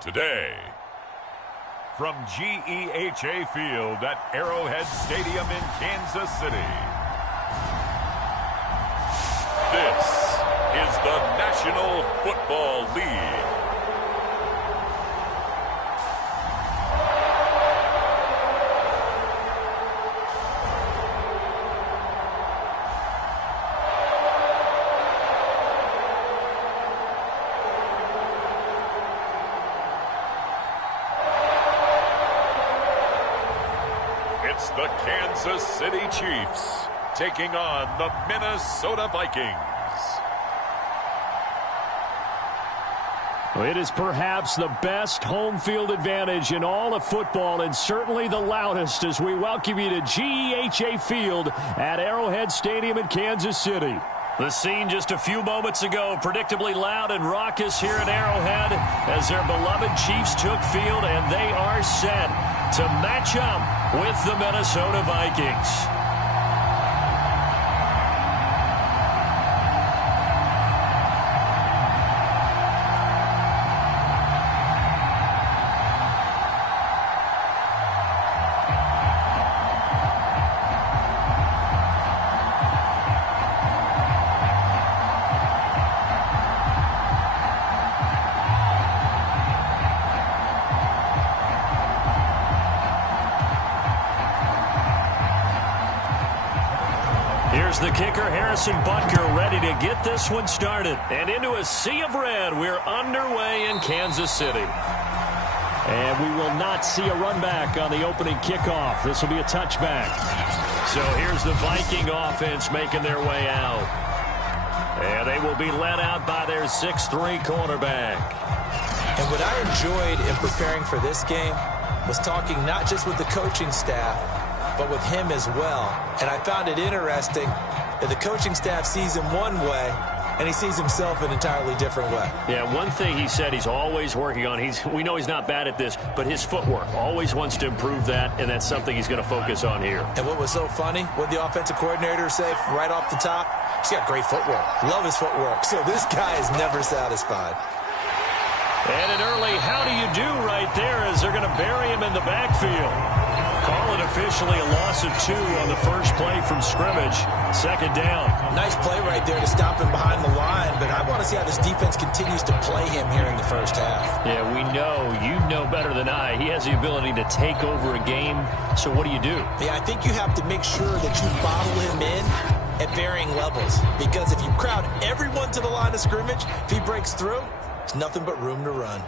Today, from GEHA Field at Arrowhead Stadium in Kansas City, this is the National Football League. It's the Kansas City Chiefs taking on the Minnesota Vikings. It is perhaps the best home field advantage in all of football, and certainly the loudest, as we welcome you to GEHA Field at Arrowhead Stadium in Kansas City. The scene just a few moments ago, predictably loud and raucous here at Arrowhead as their beloved Chiefs took field, and they are set to match up with the Minnesota Vikings. Here's the kicker, Harrison Butker, ready to get this one started. And into a sea of red, we're underway in Kansas City. And we will not see a run back on the opening kickoff. This will be a touchback. So here's the Viking offense making their way out. And they will be led out by their 6'3" quarterback. And what I enjoyed in preparing for this game was talking not just with the coaching staff, but with him as well. And I found it interesting that the coaching staff sees him one way, and he sees himself an entirely different way. Yeah, one thing he said he's always working on, we know he's not bad at this, but his footwork, always wants to improve that, and that's something he's going to focus on here. And what was so funny, what the offensive coordinator said right off the top, he's got great footwork. Love his footwork. So this guy is never satisfied. And an early how do you do right there as they're going to bury him in the backfield. Call it officially a loss of 2 on the first play from scrimmage. Second down. Nice play right there to stop him behind the line, but I want to see how this defense continues to play him here in the first half. Yeah, we know, you know better than I, he has the ability to take over a game. So what do you do? Yeah, I think you have to make sure that you bottle him in at varying levels, because if you crowd everyone to the line of scrimmage, if he breaks through, it's nothing but room to run.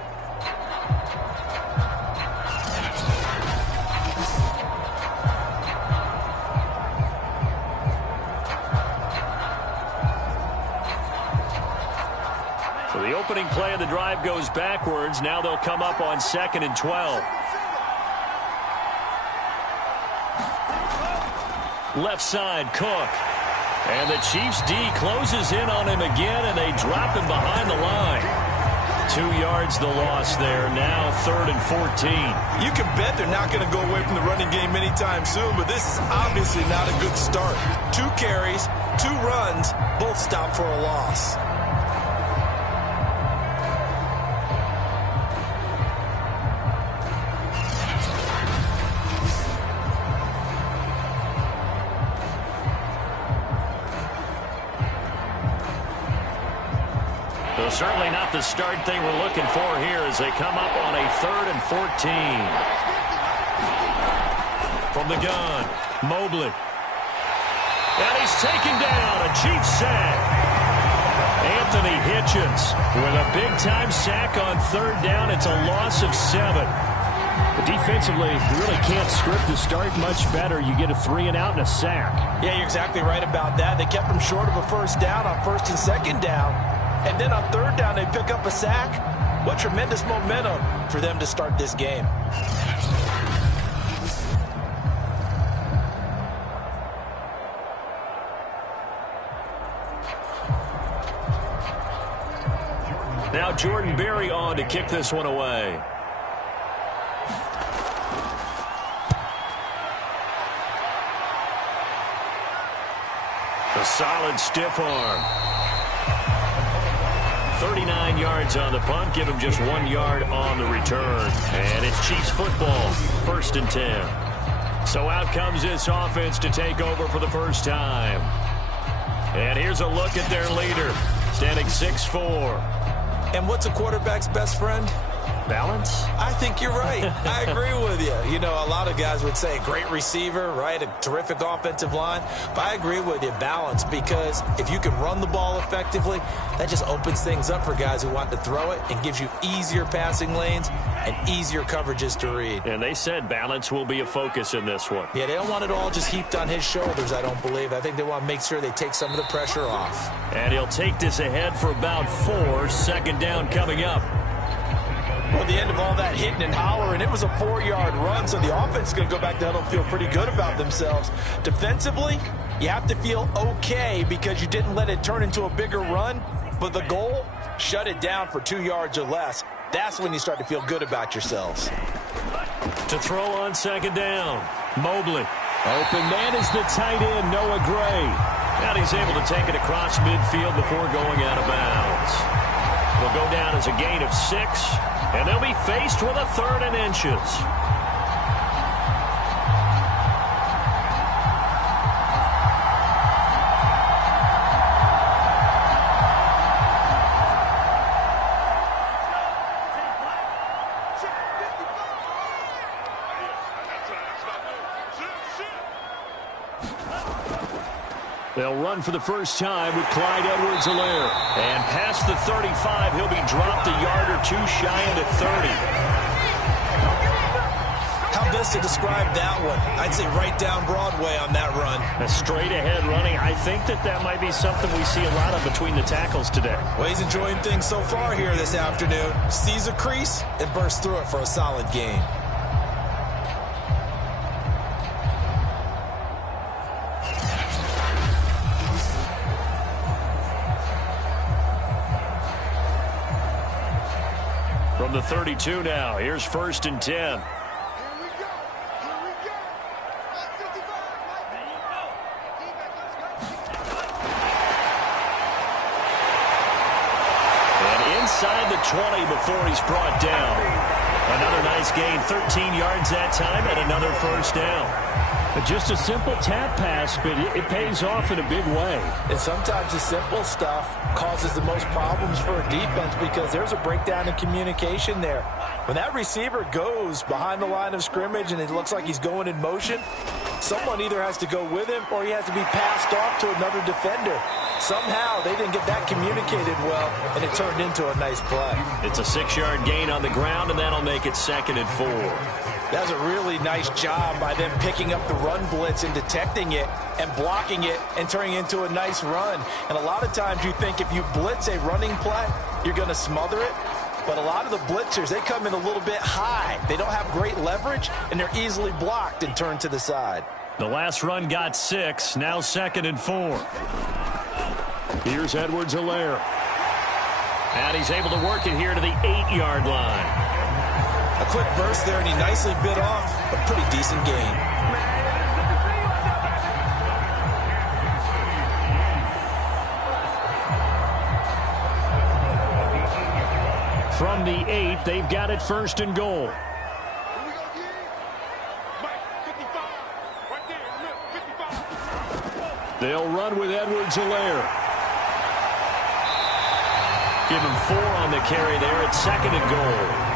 So the opening play of the drive goes backwards. Now they'll come up on 2nd and 12. Left side, Cook. And the Chiefs D closes in on him again, and they drop him behind the line. 2 yards the loss there. Now 3rd and 14. You can bet they're not going to go away from the running game anytime soon, but this is obviously not a good start. 2 carries, 2 runs, both stopped for a loss. Certainly not the start they were looking for here as they come up on a 3rd and 14. From the gun, Mobley. And he's taken down, a Chiefs sack. Anthony Hitchens with a big-time sack on 3rd down. It's a loss of 7. But defensively, you really can't script the start much better. You get a 3 and out and a sack. Yeah, you're exactly right about that. They kept him short of a first down on 1st and 2nd down. And then on 3rd down, they pick up a sack. What tremendous momentum for them to start this game. Now Jordan Berry on to kick this one away. A solid stiff arm. 39 yards on the punt, give him just 1 yard on the return. And it's Chiefs football, 1st and 10. So out comes this offense to take over for the first time. And here's a look at their leader, standing 6'4". And what's a quarterback's best friend? Balance? I think you're right. I agree with you. You know, a lot of guys would say great receiver, right? A terrific offensive line. But I agree with you, balance, because if you can run the ball effectively, that just opens things up for guys who want to throw it and gives you easier passing lanes and easier coverages to read. And they said balance will be a focus in this one. Yeah, they don't want it all just heaped on his shoulders, I don't believe. I think they want to make sure they take some of the pressure off. And he'll take this ahead for about 4. 2nd down coming up. Well, the end of all that hitting and hollering, it was a 4-yard run, so the offense is going to go back there and feel pretty good about themselves. Defensively, you have to feel okay because you didn't let it turn into a bigger run, but the goal, shut it down for 2 yards or less. That's when you start to feel good about yourselves. To throw on 2nd down, Mobley. Open man is the tight end, Noah Gray. And he's able to take it across midfield before going out of bounds. Will go down as a gain of 6. And they'll be faced with a 3rd and inches. They'll run for the first time with Clyde Edwards-Helaire. And past the 35, he'll be dropped a yard or 2 shy into 30. How best to describe that one? I'd say right down Broadway on that run. A straight-ahead running. I think that might be something we see a lot of between the tackles today. Well, he's enjoying things so far here this afternoon. Sees a crease and bursts through it for a solid gain. From the 32 now, here's 1st and 10. And inside the 20 before he's brought down. Another nice gain, 13 yards that time, and another 1st down. Just a simple tap pass, but it pays off in a big way. And sometimes the simple stuff causes the most problems for a defense because there's a breakdown in communication there. When that receiver goes behind the line of scrimmage and it looks like he's going in motion, someone either has to go with him or he has to be passed off to another defender. Somehow they didn't get that communicated well, and it turned into a nice play. It's a 6-yard gain on the ground, and that'll make it 2nd and 4. That was a really nice job by them picking up the run blitz and detecting it and blocking it and turning it into a nice run. And a lot of times you think if you blitz a running play, you're going to smother it. But a lot of the blitzers, they come in a little bit high. They don't have great leverage, and they're easily blocked and turned to the side. The last run got 6, now 2nd and 4. Here's Edwards-Helaire. And he's able to work it here to the 8-yard line. A quick burst there, and he nicely bit off a pretty decent gain. From the 8, they've got it 1st and goal. They'll run with Edwards-Helaire. Give him 4 on the carry there at 2nd and goal.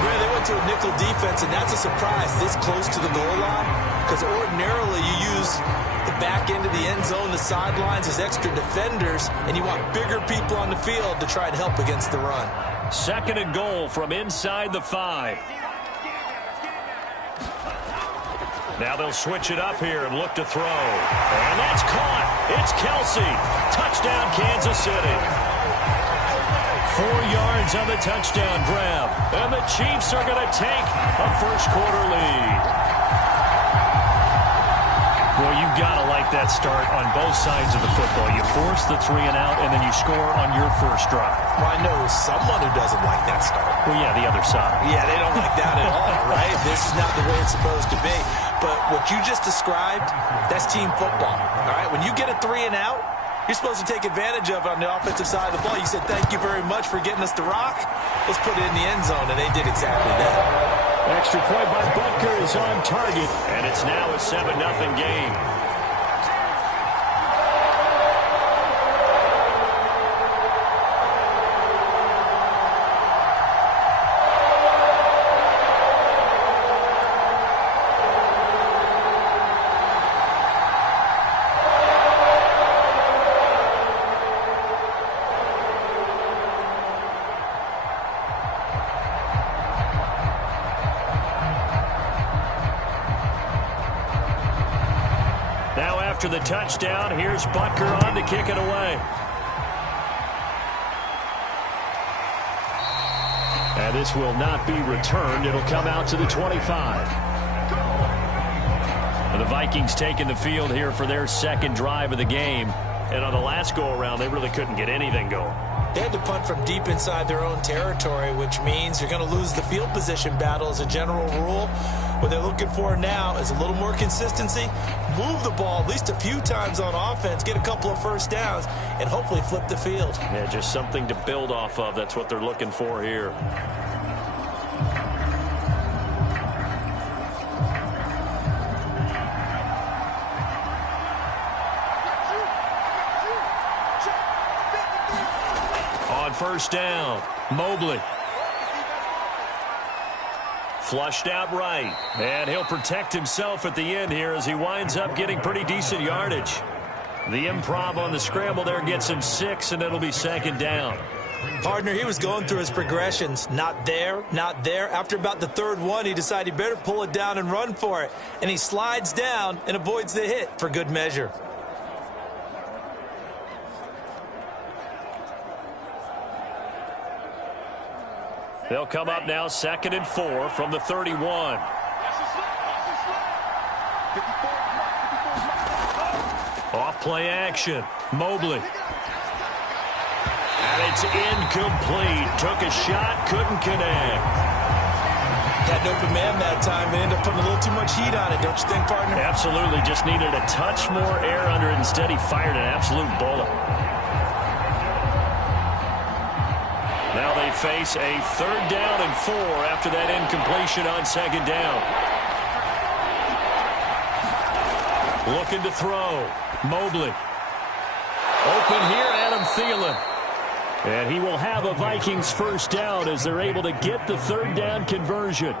They went to a nickel defense, and that's a surprise this close to the goal line because ordinarily you use the back end of the end zone, the sidelines as extra defenders, and you want bigger people on the field to try and help against the run. 2nd and goal from inside the 5. Now they'll switch it up here and look to throw. And that's caught. It's Kelsey. Touchdown, Kansas City. 4 yards on the touchdown grab. And the Chiefs are going to take a first-quarter lead. Well, you've got to like that start on both sides of the football. You force the 3 and out, and then you score on your first drive. Well, I know someone who doesn't like that start. Well, yeah, the other side. Yeah, they don't like that at all, right? This is not the way it's supposed to be. But what you just described, that's team football, all right? When you get a 3 and out, you're supposed to take advantage of it on the offensive side of the ball. You said, thank you very much for getting us the rock. Let's put it in the end zone, and they did exactly that. Extra point by Butker is on target, and it's now a 7-0 game. After the touchdown, here's Butker on to kick it away. And this will not be returned. It'll come out to the 25. And the Vikings taking the field here for their second drive of the game. And on the last go-around, they really couldn't get anything going. They had to punt from deep inside their own territory, which means you're going to lose the field position battle as a general rule. What they're looking for now is a little more consistency, move the ball at least a few times on offense, get a couple of first downs, and hopefully flip the field. Yeah, just something to build off of. That's what they're looking for here. On first down, Mobley. Flushed out right, and he'll protect himself at the end here as he winds up getting pretty decent yardage. The improv on the scramble there gets him 6, and it'll be second down. Partner, he was going through his progressions. Not there, not there. After about the third one, he decided he better pull it down and run for it. And he slides down and avoids the hit for good measure. They'll come up now 2nd and 4 from the 31. Off play action. Mobley. And it's incomplete. Took a shot, couldn't connect. Had an open man that time and ended up putting a little too much heat on it, don't you think, partner? Absolutely. Just needed a touch more air under it. Instead, he fired an absolute bullet. Now they face a 3rd down and 4 after that incompletion on 2nd down. Looking to throw. Mobley. Open here, Adam Thielen. And he will have a Vikings first down as they're able to get the 3rd down conversion.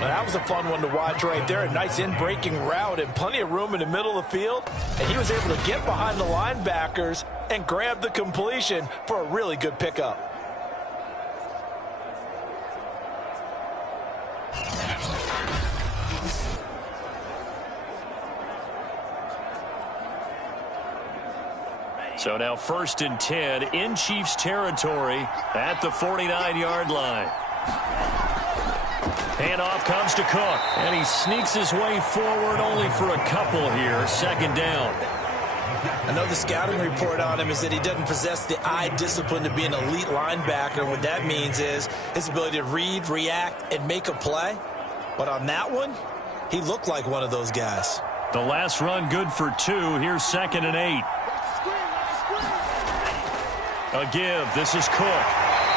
Well, that was a fun one to watch right there. A nice in-breaking route and plenty of room in the middle of the field. And he was able to get behind the linebackers and grab the completion for a really good pickup. So now 1st and 10 in Chiefs territory at the 49-yard line. Handoff comes to Cook, and he sneaks his way forward only for a couple here. 2nd down. I know the scouting report on him is that he doesn't possess the eye discipline to be an elite linebacker. What that means is his ability to read, react, and make a play. But on that one, he looked like one of those guys. The last run good for 2. Here's 2nd and 8. A give. This is Cook.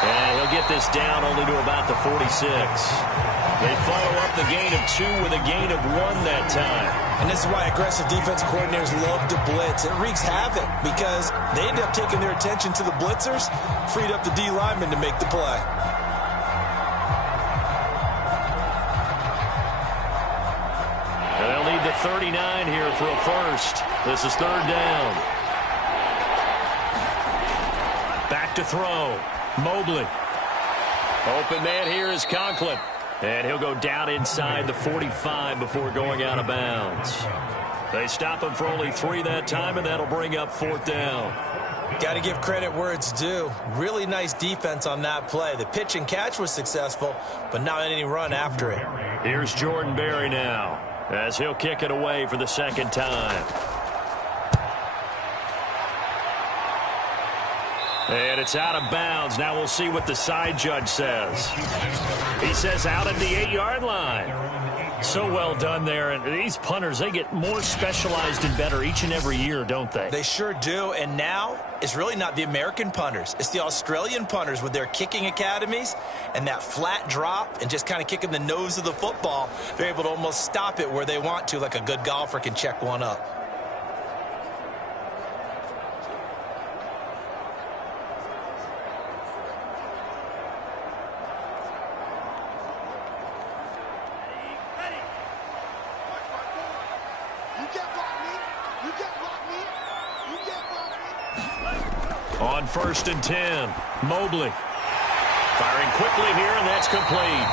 And he'll get this down only to about the 46. They follow up the gain of 2 with a gain of 1 that time. And this is why aggressive defensive coordinators love to blitz. It wreaks havoc because they end up taking their attention to the blitzers, freed up the D lineman to make the play. And they'll need the 39 here for a first. This is 3rd down. Back to throw. Mobley. Open man here is Conklin. And he'll go down inside the 45 before going out of bounds. They stop him for only 3 that time, and that'll bring up 4th down. Got to give credit where it's due. Really nice defense on that play. The pitch and catch was successful, but not any run after it. Here's Jordan Berry now as he'll kick it away for the 2nd time. And it's out of bounds. Now we'll see what the side judge says. He says out at the 8-yard line. So well done there. And these punters, they get more specialized and better each and every year, don't they? They sure do. And now it's really not the American punters. It's the Australian punters with their kicking academies and that flat drop and just kind of kicking the nose of the football. They're able to almost stop it where they want to, like a good golfer can check one up. On 1st and 10, Mobley. Firing quickly here, and that's complete.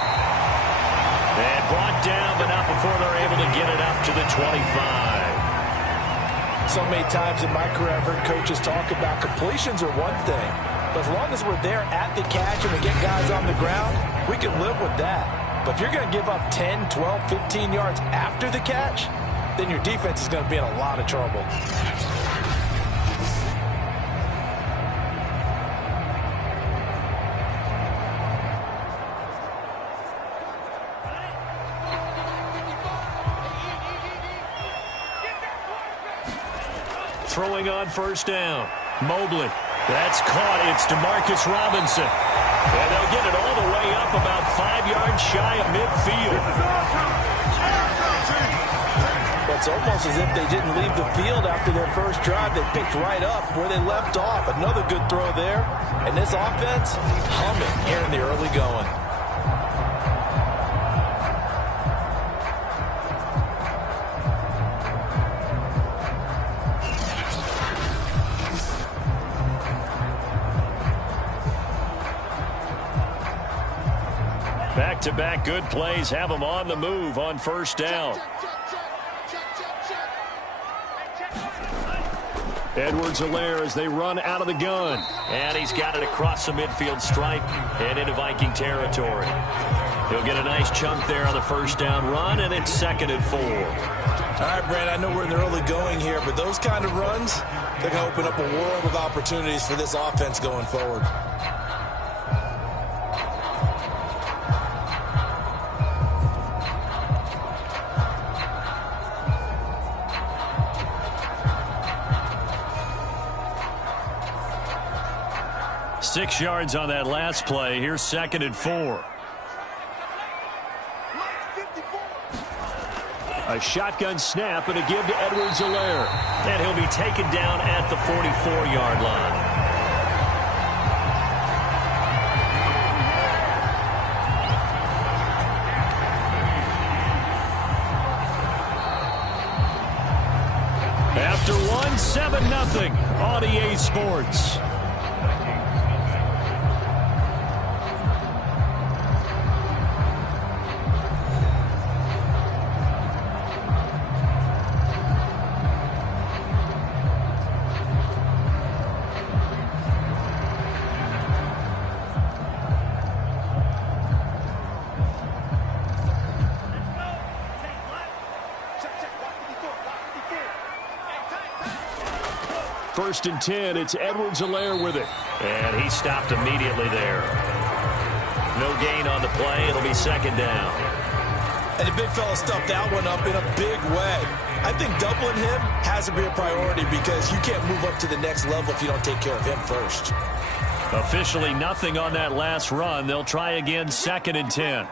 And brought down, but not before they're able to get it up to the 25. So many times in my career, I've heard coaches talk about completions are one thing. But as long as we're there at the catch and we get guys on the ground, we can live with that. But if you're going to give up 10, 12, 15 yards after the catch, then your defense is going to be in a lot of trouble. Throwing on 1st down. Mobley. That's caught. It's Demarcus Robinson. And they'll get it all the way up about 5 yards shy of midfield. It's almost as if they didn't leave the field after their first drive. They picked right up where they left off. Another good throw there. And this offense humming here in the early going. Back-to-back good plays have them on the move on 1st down. Edwards-Helaire as they run out of the gun. And he's got it across the midfield stripe and into Viking territory. He'll get a nice chunk there on the 1st down run, and it's 2nd and 4. All right, Brad, I know we're in the early going here, but those kind of runs, they're going to open up a world of opportunities for this offense going forward. Six yards on that last play. Here's 2nd and 4. A shotgun snap and a give to Edwards-Helaire. And he'll be taken down at the 44-yard line. After one, 7-0 on EA Sports. First and 10, it's Edwards-Helaire with it. And he stopped immediately there. No gain on the play. It'll be 2nd down. And the big fella stuffed that one up in a big way. I think doubling him has to be a priority because you can't move up to the next level if you don't take care of him first. Officially nothing on that last run. They'll try again, 2nd and 10.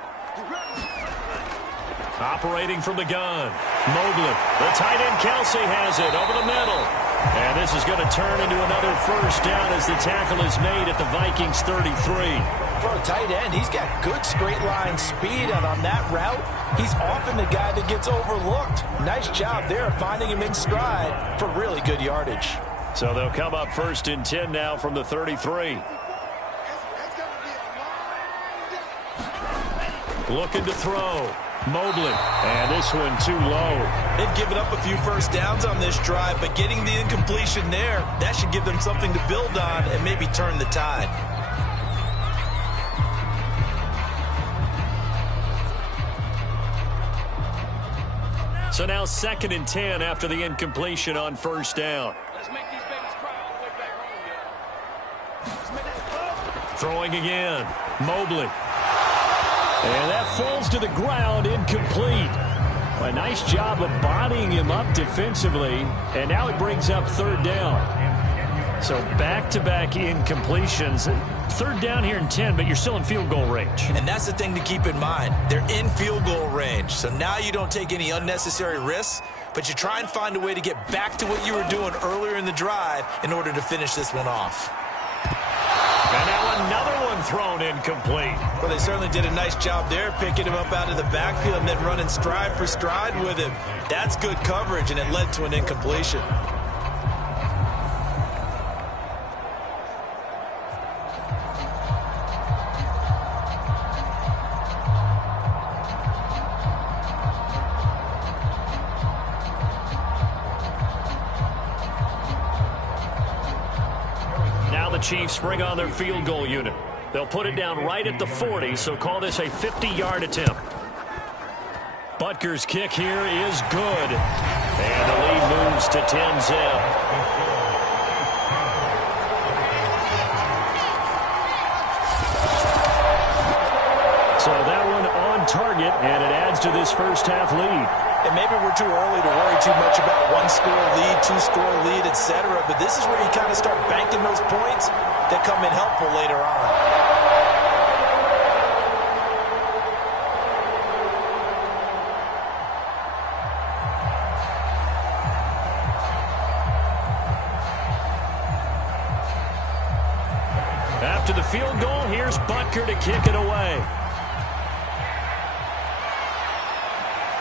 Operating from the gun. Mobley. The tight end Kelsey has it over the middle. And this is going to turn into another 1st down as the tackle is made at the Vikings 33. For a tight end, he's got good straight line speed, and on that route, he's often the guy that gets overlooked. Nice job there finding him in stride for really good yardage. So they'll come up 1st and 10 now from the 33. Looking to throw. Mobley. And this one too low. They've given up a few 1st downs on this drive, but getting the incompletion there, that should give them something to build on and maybe turn the tide. So now 2nd and 10 after the incompletion on 1st down. Let's make these babies cry all the way back home, Throwing again. Mobley. And that falls to the ground, incomplete. A nice job of bodying him up defensively, and now it brings up third down. So back-to-back incompletions. Third down here in 10, but you're still in field goal range. And that's the thing to keep in mind. They're in field goal range. So now you don't take any unnecessary risks, but you try and find a way to get back to what you were doing earlier in the drive in order to finish this one off. And now another one thrown incomplete. Well, they certainly did a nice job there, picking him up out of the backfield and then running stride for stride with him. That's good coverage, and it led to an incompletion. The Chiefs bring on their field goal unit. They'll put it down right at the 40, so call this a 50-yard attempt. Butker's kick here is good. And the lead moves to 10-zip. So that one on target, and it adds to this first-half lead. And maybe we're too early to worry too much about one-score lead, two-score lead, etc. But this is where you kind of start banking those points that come in helpful later on. After the field goal, here's Butker to kick it away.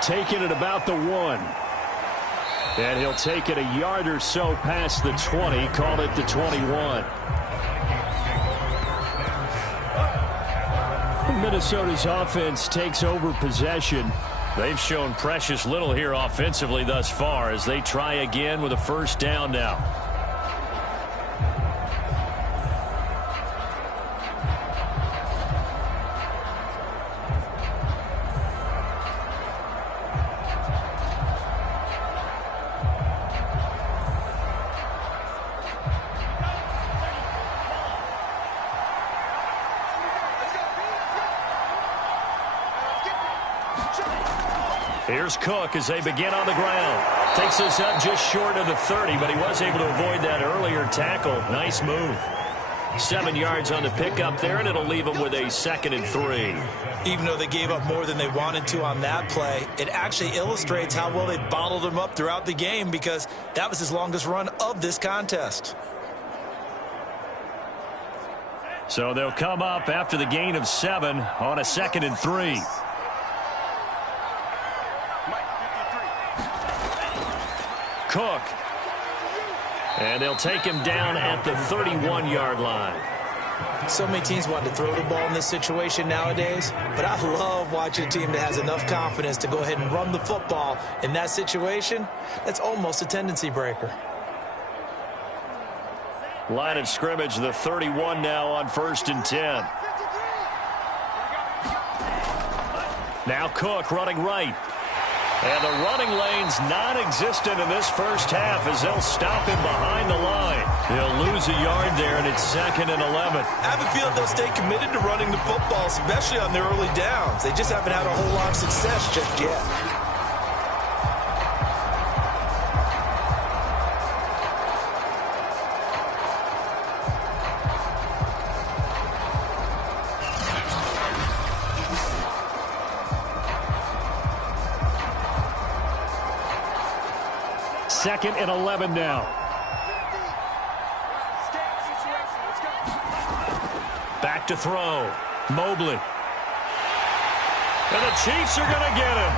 Taking it about the 1. And he'll take it a yard or so past the 20, call it the 21. Minnesota's offense takes over possession. They've shown precious little here offensively thus far as they try again with a first down now. Here's Cook as they begin on the ground. Takes us up just short of the 30, but he was able to avoid that earlier tackle. Nice move. 7 yards on the pickup there, and it'll leave them with a 2nd and 3. Even though they gave up more than they wanted to on that play, it actually illustrates how well they bottled him up throughout the game because that was his longest run of this contest. So they'll come up after the gain of 7 on a 2nd and 3. Cook. And they'll take him down at the 31-yard line. So many teams want to throw the ball in this situation nowadays, but I love watching a team that has enough confidence to go ahead and run the football in that situation. That's almost a tendency breaker. Line of scrimmage, the 31 now on 1st and 10. Now Cook running right. And the running lane's non-existent in this first half as they'll stop him behind the line. They'll lose a yard there, and it's 2nd and 11. I have a feeling they'll stay committed to running the football, especially on their early downs. They just haven't had a whole lot of success just yet. Second and 11 now. Back to throw. Mobley. And the Chiefs are going to get him.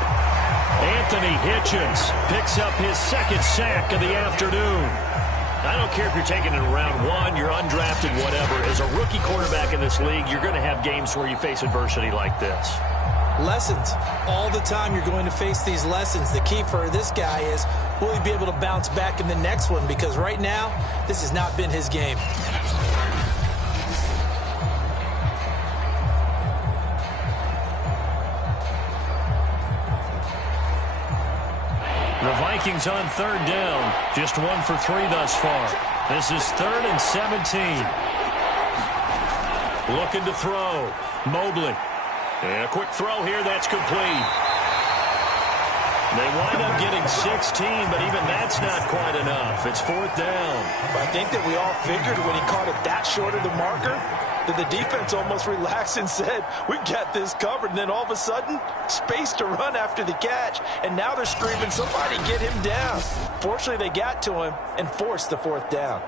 Anthony Hitchens picks up his 2nd sack of the afternoon. I don't care if you're taking it in round 1, you're undrafted, whatever. As a rookie quarterback in this league, you're going to have games where you face adversity like this. Lessons. All the time you're going to face these lessons. The key for this guy is, will he be able to bounce back in the next one? Because right now, this has not been his game. The Vikings on 3rd down. Just 1 for 3 thus far. This is 3rd and 17. Looking to throw. Mobley. And a quick throw here, that's complete. They wind up getting 16, but even that's not quite enough. It's 4th down. I think that we all figured when he caught it that short of the marker that the defense almost relaxed and said, we got this covered. And then all of a sudden, space to run after the catch. And now they're screaming, somebody get him down. Fortunately, they got to him and forced the 4th down.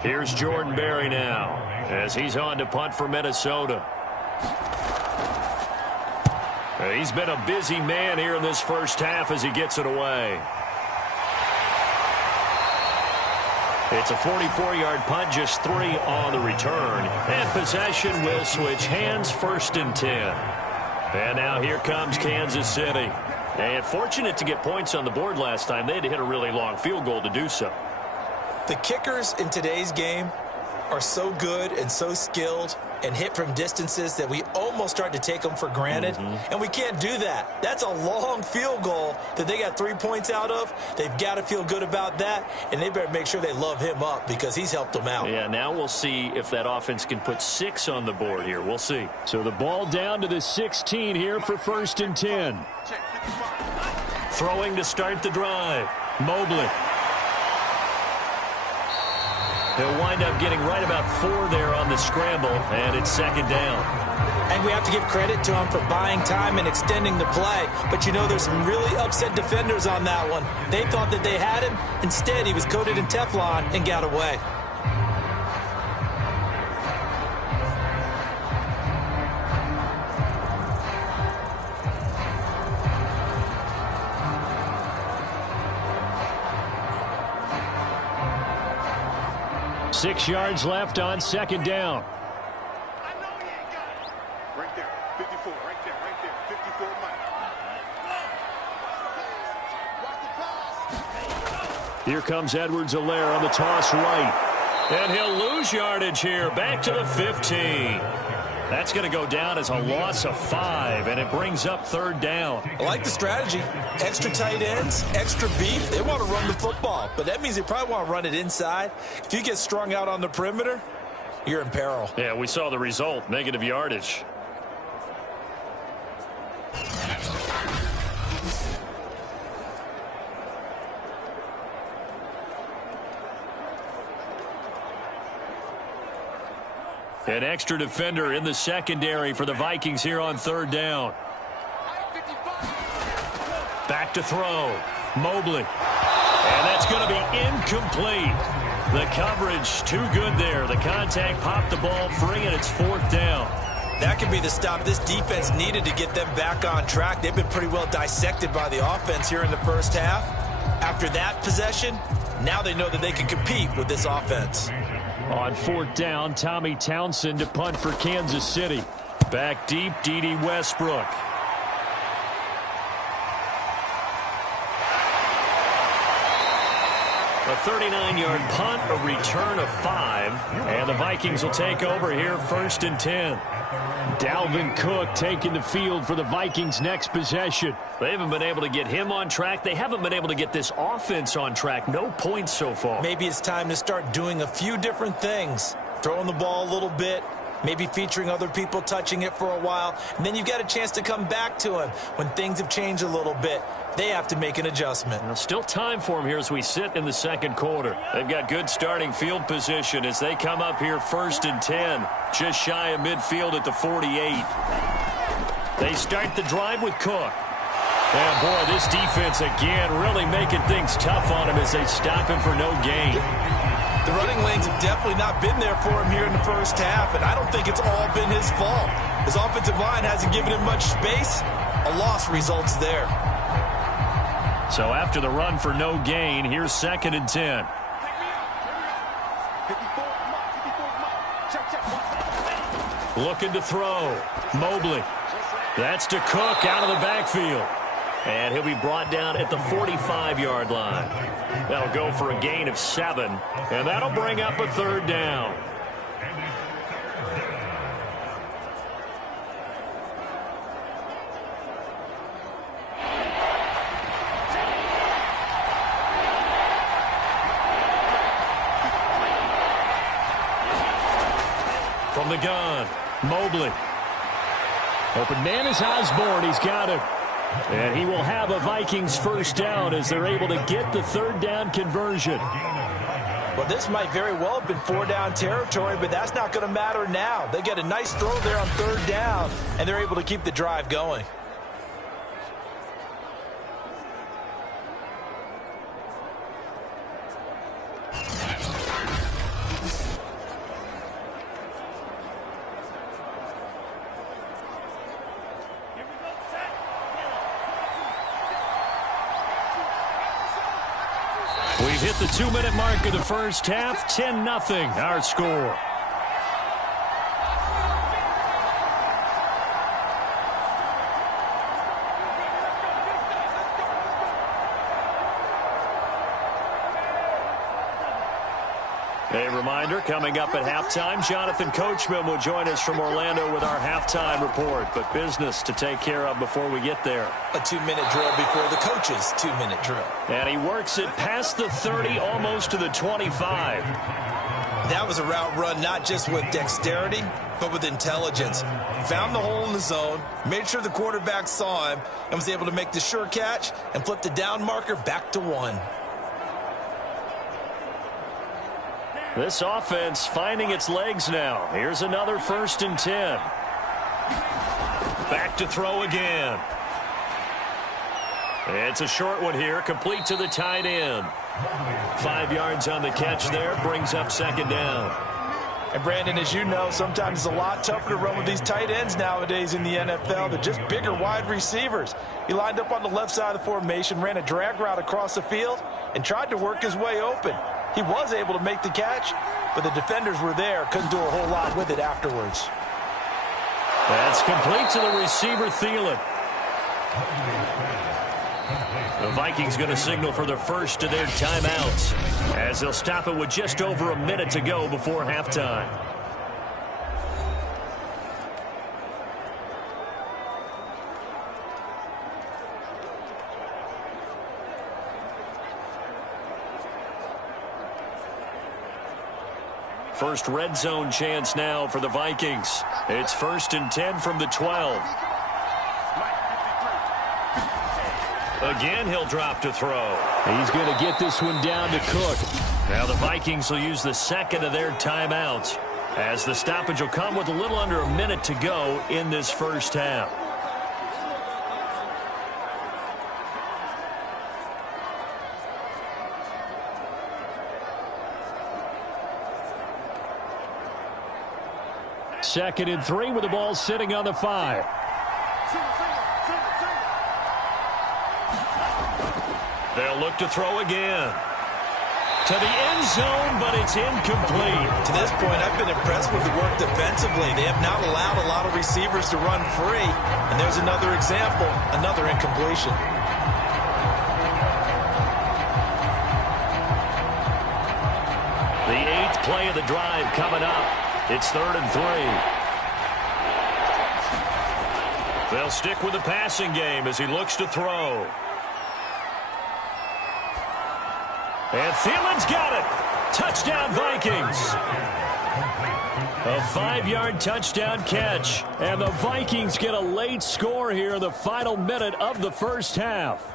Here's Jordan Berry now as he's on to punt for Minnesota. He's been a busy man here in this first half as he gets it away. It's a 44-yard punt, just 3 on the return. And possession will switch hands, 1st and 10. And now here comes Kansas City. And fortunate to get points on the board last time. They had to hit a really long field goal to do so. The kickers in today's game are so good and so skilled and hit from distances that we almost start to take them for granted. And we can't do that. That's a long field goal that they got 3 points out of. They've got to feel good about that, and they better make sure they love him up because he's helped them out. Yeah, now we'll see if that offense can put 6 on the board here. We'll see. So the ball down to the 16 here for 1st and 10. Throwing to start the drive. Mobley. He'll wind up getting right about 4 there on the scramble, and it's 2nd down. And we have to give credit to him for buying time and extending the play. But, you know, there's some really upset defenders on that one. They thought that they had him. Instead, he was coated in Teflon and got away. Six yards left on 2nd down. I know he ain't got it. Right there, 54, right there, 54 Mike. Here comes Edwards-Helaire on the toss right. And he'll lose yardage here, back to the 15. That's going to go down as a loss of 5, and it brings up 3rd down. I like the strategy. Extra tight ends, extra beef. They want to run the football, but that means they probably want to run it inside. If you get strung out on the perimeter, you're in peril. Yeah, we saw the result, negative yardage. An extra defender in the secondary for the Vikings here on 3rd down. Back to throw. Mobley. And that's going to be incomplete. The coverage too good there. The contact popped the ball free, and it's 4th down. That could be the stop this defense needed to get them back on track. They've been pretty well dissected by the offense here in the first half. After that possession, now they know that they can compete with this offense. On 4th down, Tommy Townsend to punt for Kansas City. Back deep, D.D. Westbrook. A 39-yard punt, a return of 5. And the Vikings will take over here, 1st and 10. Dalvin Cook taking the field for the Vikings' next possession. They haven't been able to get him on track. They haven't been able to get this offense on track. No points so far. Maybe it's time to start doing a few different things. Throwing the ball a little bit, maybe featuring other people touching it for a while, and then you've got a chance to come back to him when things have changed a little bit. They have to make an adjustment. Well, still time for him here as we sit in the 2nd quarter. They've got good starting field position as they come up here 1st and 10, just shy of midfield at the 48. They start the drive with Cook. And, boy, this defense again really making things tough on him as they stop him for no gain. The running lanes have definitely not been there for him here in the first half, and I don't think it's all been his fault. His offensive line hasn't given him much space. A loss results there. So after the run for no gain, here's 2nd and 10. Looking to throw. Mobley. That's to Cook out of the backfield. And he'll be brought down at the 45-yard line. That'll go for a gain of 7. And that'll bring up a 3rd down. From the gun, Mobley. Open man is Osborne. He's got him. And he will have a Vikings first down as they're able to get the third down conversion. Well, this might very well have been 4-down territory, but that's not going to matter now. They get a nice throw there on third down, and they're able to keep the drive going. We've hit the 2-minute mark of the first half. 10-0 our score. A reminder, coming up at halftime, Jonathan Coachman will join us from Orlando with our halftime report. But business to take care of before we get there. A 2-minute drill before the coach's 2-minute drill. And he works it past the 30, almost to the 25. That was a route run not just with dexterity, but with intelligence. Found the hole in the zone, made sure the quarterback saw him, and was able to make the sure catch and flip the down marker back to 1. This offense finding its legs now. Here's another 1st and 10. Back to throw again. It's a short one here, complete to the tight end. 5 yards on the catch there, brings up 2nd down. And Brandon, as you know, sometimes it's a lot tougher to run with these tight ends nowadays in the NFL. They're just bigger wide receivers. He lined up on the left side of the formation, ran a drag route across the field, and tried to work his way open. He was able to make the catch, but the defenders were there. Couldn't do a whole lot with it afterwards. That's complete to the receiver, Thielen. The Vikings going to signal for the first of their timeouts as they'll stop it with just over a minute to go before halftime. First red zone chance now for the Vikings. It's 1st and 10 from the 12. Again, he'll drop to throw. He's going to get this one down to Cook. Now the Vikings will use the second of their timeouts as the stoppage will come with a little under a minute to go in this first half. Second and 3 with the ball sitting on the 5. They'll look to throw again. To the end zone, but it's incomplete. To this point, I've been impressed with the work defensively. They have not allowed a lot of receivers to run free. And there's another example, another incompletion. The 8th play of the drive coming up. It's 3rd and 3. They'll stick with the passing game as he looks to throw. And Thielen's got it. Touchdown, Vikings. A 5-yard touchdown catch. And the Vikings get a late score here in the final minute of the first half.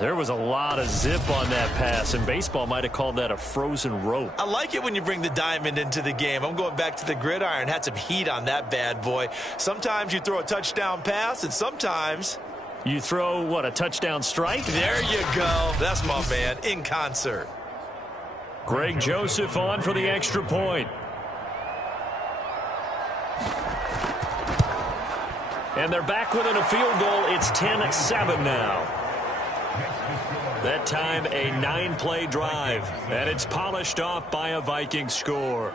There was a lot of zip on that pass, and baseball might have called that a frozen rope. I like it when you bring the diamond into the game. I'm going back to the gridiron. Had some heat on that bad boy. Sometimes you throw a touchdown pass, and sometimes you throw, what, a touchdown strike? There you go. That's my man, in concert. Greg Joseph on for the extra point. And they're back within a field goal. It's 10-7 now. That time a 9-play drive, and it's polished off by a Viking score.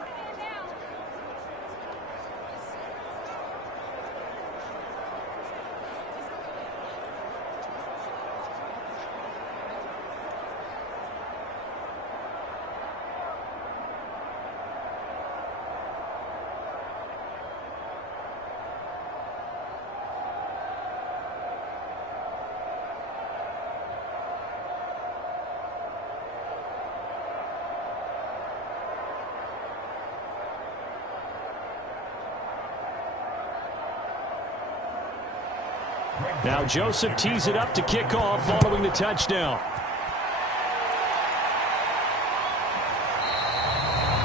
Now Joseph tees it up to kick off following the touchdown.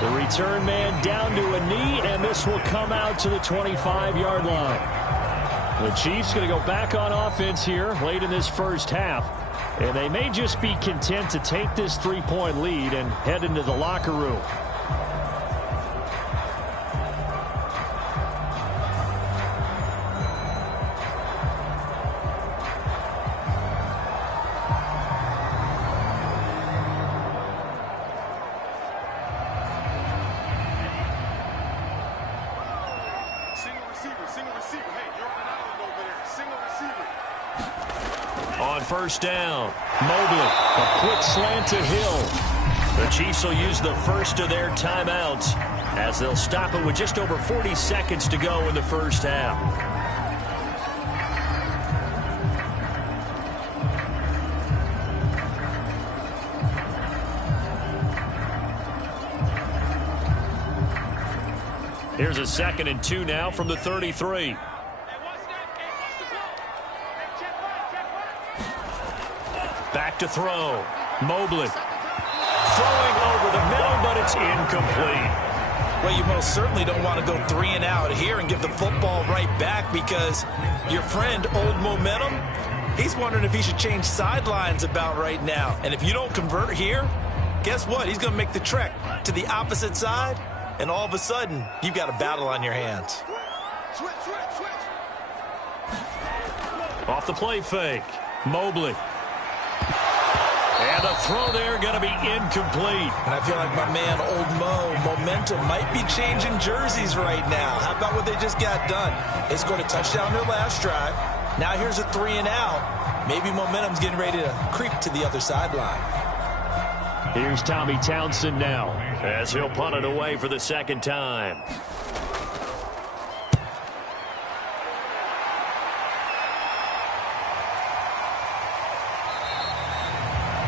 The return man down to a knee, and this will come out to the 25-yard line. The Chiefs going to go back on offense here late in this first half. And they may just be content to take this 3-point lead and head into the locker room. Single receiver. Hey, you're on an island over there. Single receiver. On first down, Mobley, a quick slant to Hill. The Chiefs will use the first of their timeouts as they'll stop it with just over 40 seconds to go in the first half. Here's a 2nd and 2 now from the 33. Back to throw. Mobley. Throwing over the middle, but it's incomplete. Well, you most certainly don't want to go 3 and out here and give the football right back because your friend, Old Momentum, he's wondering if he should change sidelines about right now. And if you don't convert here, guess what? He's going to make the trek to the opposite side, and all of a sudden, you've got a battle on your hands. Switch. Off the play fake. Mobley. And the throw there going to be incomplete. And I feel like my man, Old Momentum, might be changing jerseys right now. How about what they just got done? They scored a touchdown their last drive. Now here's a 3 and out. Maybe Momentum's getting ready to creep to the other sideline. Here's Tommy Townsend now as he'll punt it away for the second time.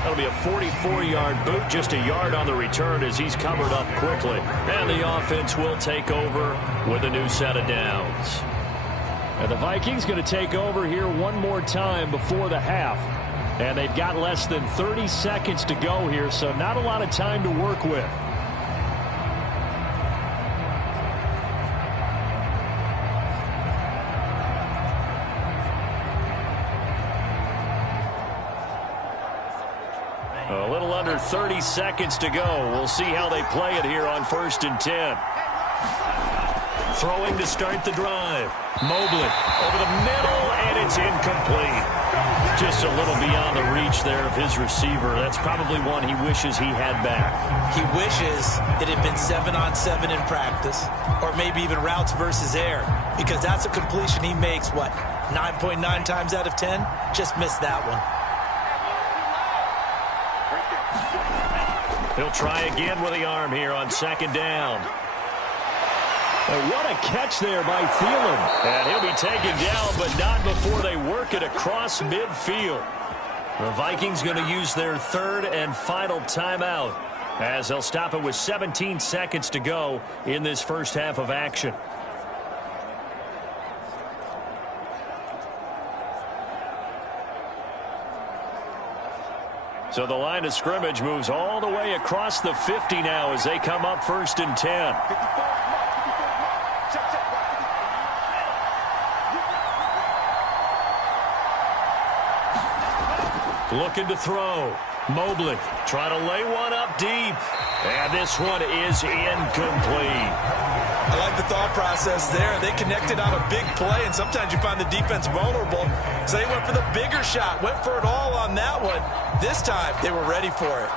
That'll be a 44-yard boot, just a yard on the return as he's covered up quickly. And the offense will take over with a new set of downs. And the Vikings going to take over here one more time before the half. And they've got less than 30 seconds to go here, so not a lot of time to work with. A little under 30 seconds to go. We'll see how they play it here on 1st and 10. Throwing to start the drive. Mobley over the middle, and it's incomplete. Just a little beyond the reach there of his receiver. That's probably one he wishes he had back. He wishes it had been 7-on-7 in practice, or maybe even routes versus air, because that's a completion he makes, 9.9 times out of 10? Just missed that one. He'll try again with the arm here on 2nd down. And what a catch there by Thielen. And he'll be taken down, but not before they work it across midfield. The Vikings going to use their 3rd and final timeout as they'll stop it with 17 seconds to go in this first half of action. So the line of scrimmage moves all the way across the 50 now as they come up 1st and 10. Looking to throw. Mobley trying to lay one up deep. And this one is incomplete. I like the thought process there. They connected on a big play, and sometimes you find the defense vulnerable. So they went for the bigger shot, went for it all on that one. This time, they were ready for it.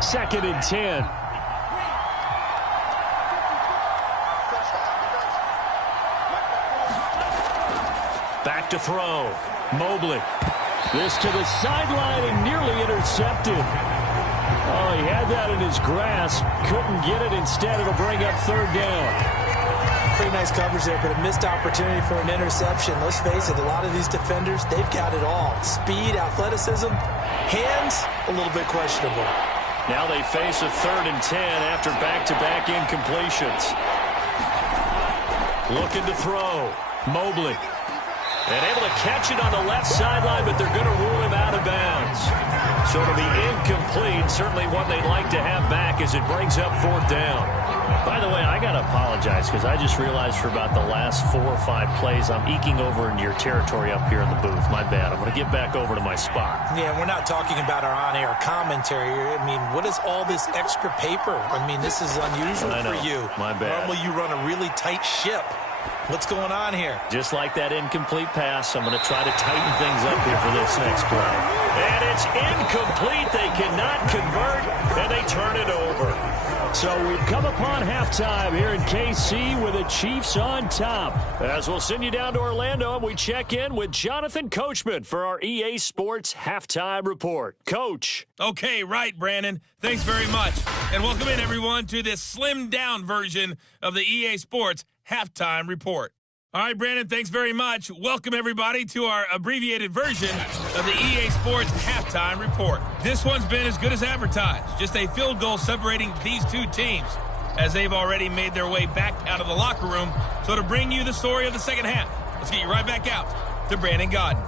2nd and 10. Back to throw. Mobley. This to the sideline and nearly intercepted. Oh, he had that in his grasp. Couldn't get it. Instead, it'll bring up 3rd down. Pretty nice coverage there, but a missed opportunity for an interception. Let's face it, a lot of these defenders, they've got it all. Speed, athleticism, hands, a little bit questionable. Now they face a 3rd and 10 after back-to-back incompletions. Looking to throw. Mobley. And able to catch it on the left sideline, but they're going to rule him out of bounds. So it'll be incomplete. Certainly one they'd like to have back as it brings up 4th down. By the way, I got to apologize because I just realized for about the last 4 or 5 plays, I'm eking over into your territory up here in the booth. My bad. I'm going to get back over to my spot. Yeah, we're not talking about our on-air commentary here. I mean, what is all this extra paper? I mean, this is unusual for you. My bad. Normally you run a really tight ship. What's going on here? Just like that incomplete pass, I'm going to try to tighten things up here for this next play. And it's incomplete. They cannot convert, and they turn it over. So we've come upon halftime here in KC with the Chiefs on top. As we'll send you down to Orlando, and we check in with Jonathan Coachman for our EA Sports Halftime Report. Coach. Okay, right, Brandon. Thanks very much. And welcome in, everyone, to this slimmed-down version of the EA Sports Halftime Report. All right, Brandon, thanks very much. Welcome, everybody, to our abbreviated version of the EA Sports Halftime Report. This one's been as good as advertised. Just a field goal separating these two teams as they've already made their way back out of the locker room. So to bring you the story of the second half, let's get you right back out to Brandon Godden.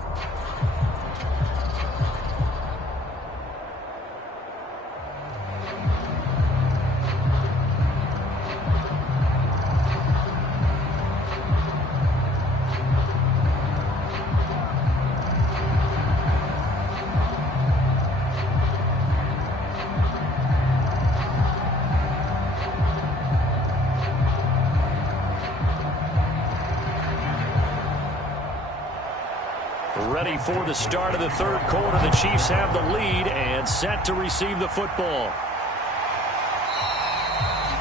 Ready for the start of the third quarter. The Chiefs have the lead and set to receive the football.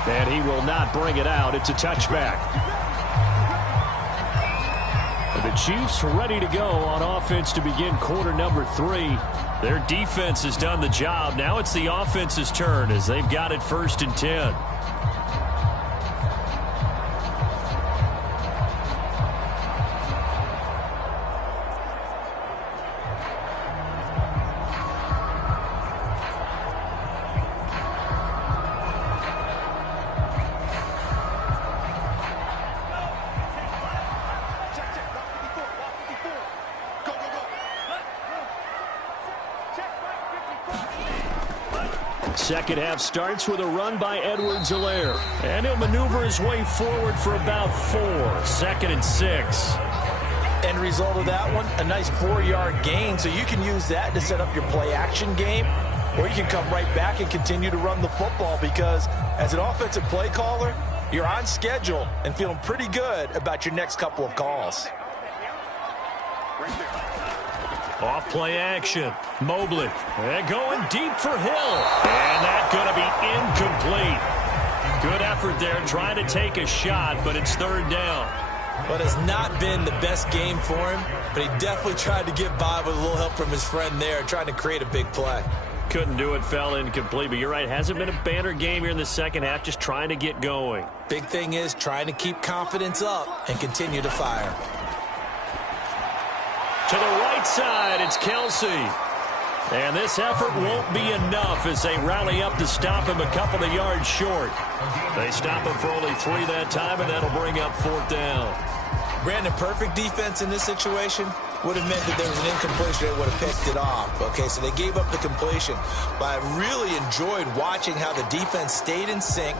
And he will not bring it out. It's a touchback. And the Chiefs ready to go on offense to begin quarter number 3. Their defense has done the job. Now it's the offense's turn as they've got it 1st and 10. Second half starts with a run by Edwards-Helaire. And he'll maneuver his way forward for about 4. 2nd and 6. End result of that one, a nice 4-yard gain. So you can use that to set up your play-action game, or you can come right back and continue to run the football because as an offensive play caller, you're on schedule and feeling pretty good about your next couple of calls. Off play action. Mobley. And going deep for Hill. And that's going to be incomplete. Good effort there trying to take a shot, but it's 3rd down. But it's not been the best game for him, but he definitely tried to get by with a little help from his friend there, trying to create a big play. Couldn't do it, fell incomplete, but you're right. Hasn't been a banner game here in the second half, just trying to get going. Big thing is trying to keep confidence up and continue to fire. To the right side, it's Kelsey. And this effort won't be enough as they rally up to stop him a couple of yards short. They stop him for only 3 that time, and that'll bring up 4th down. Brandon, perfect defense in this situation would have meant that there was an incompletion. They would have picked it off. Okay, so they gave up the completion. But I really enjoyed watching how the defense stayed in sync,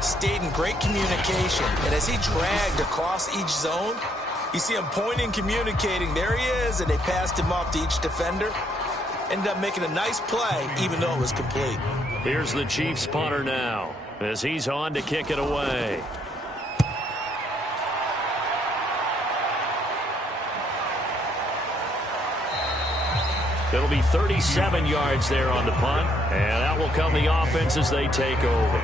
stayed in great communication. And as he dragged across each zone, you see him pointing, communicating. There he is, and they passed him off to each defender. Ended up making a nice play, even though it was complete. Here's the Chiefs punter now as he's on to kick it away. It'll be 37 yards there on the punt, and that will come the offense as they take over.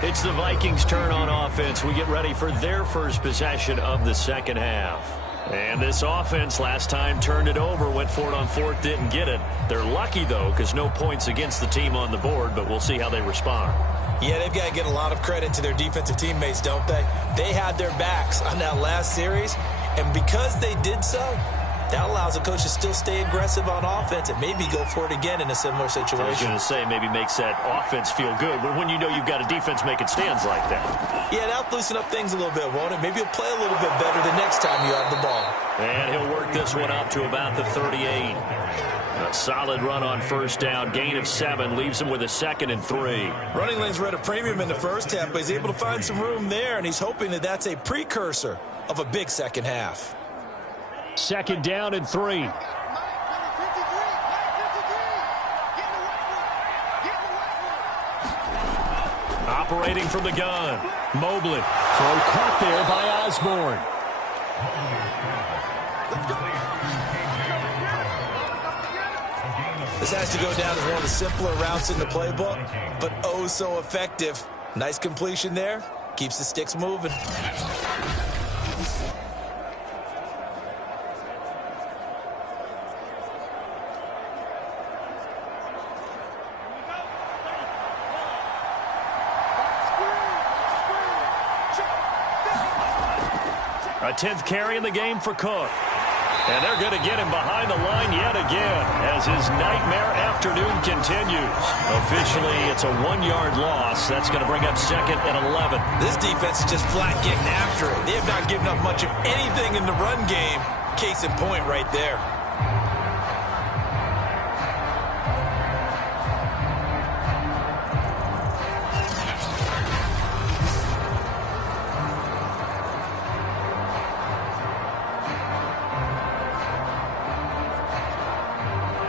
It's the Vikings' turn on offense. We get ready for their first possession of the second half. And this offense last time turned it over, went for it on 4th, didn't get it. They're lucky, though, because no points against the team on the board, but we'll see how they respond. Yeah, they've got to get a lot of credit to their defensive teammates, don't they? They had their backs on that last series, and because they did so, That allows the coach to still stay aggressive on offense and maybe go for it again in a similar situation. I was going to say maybe makes that offense feel good, but when you know you've got a defense making stands like that. Yeah, that'll loosen up things a little bit, won't it? Maybe he'll play a little bit better the next time you have the ball. And he'll work this one up to about the 38. A solid run on first down. Gain of 7 leaves him with a 2nd and 3. Running lanes were at a premium in the first half, but he's able to find some room there, and he's hoping that that's a precursor of a big second half. 2nd down and 3. Operating from the gun. Mobley. Throw caught there by Osborne. This has to go down as one of the simpler routes in the playbook, but oh so effective. Nice completion there. Keeps the sticks moving. A 10th carry in the game for Cook. And they're going to get him behind the line yet again as his nightmare afternoon continues. Officially, it's a 1-yard loss. That's going to bring up 2nd and 11. This defense is just flat getting after it. They have not given up much of anything in the run game. Case in point right there.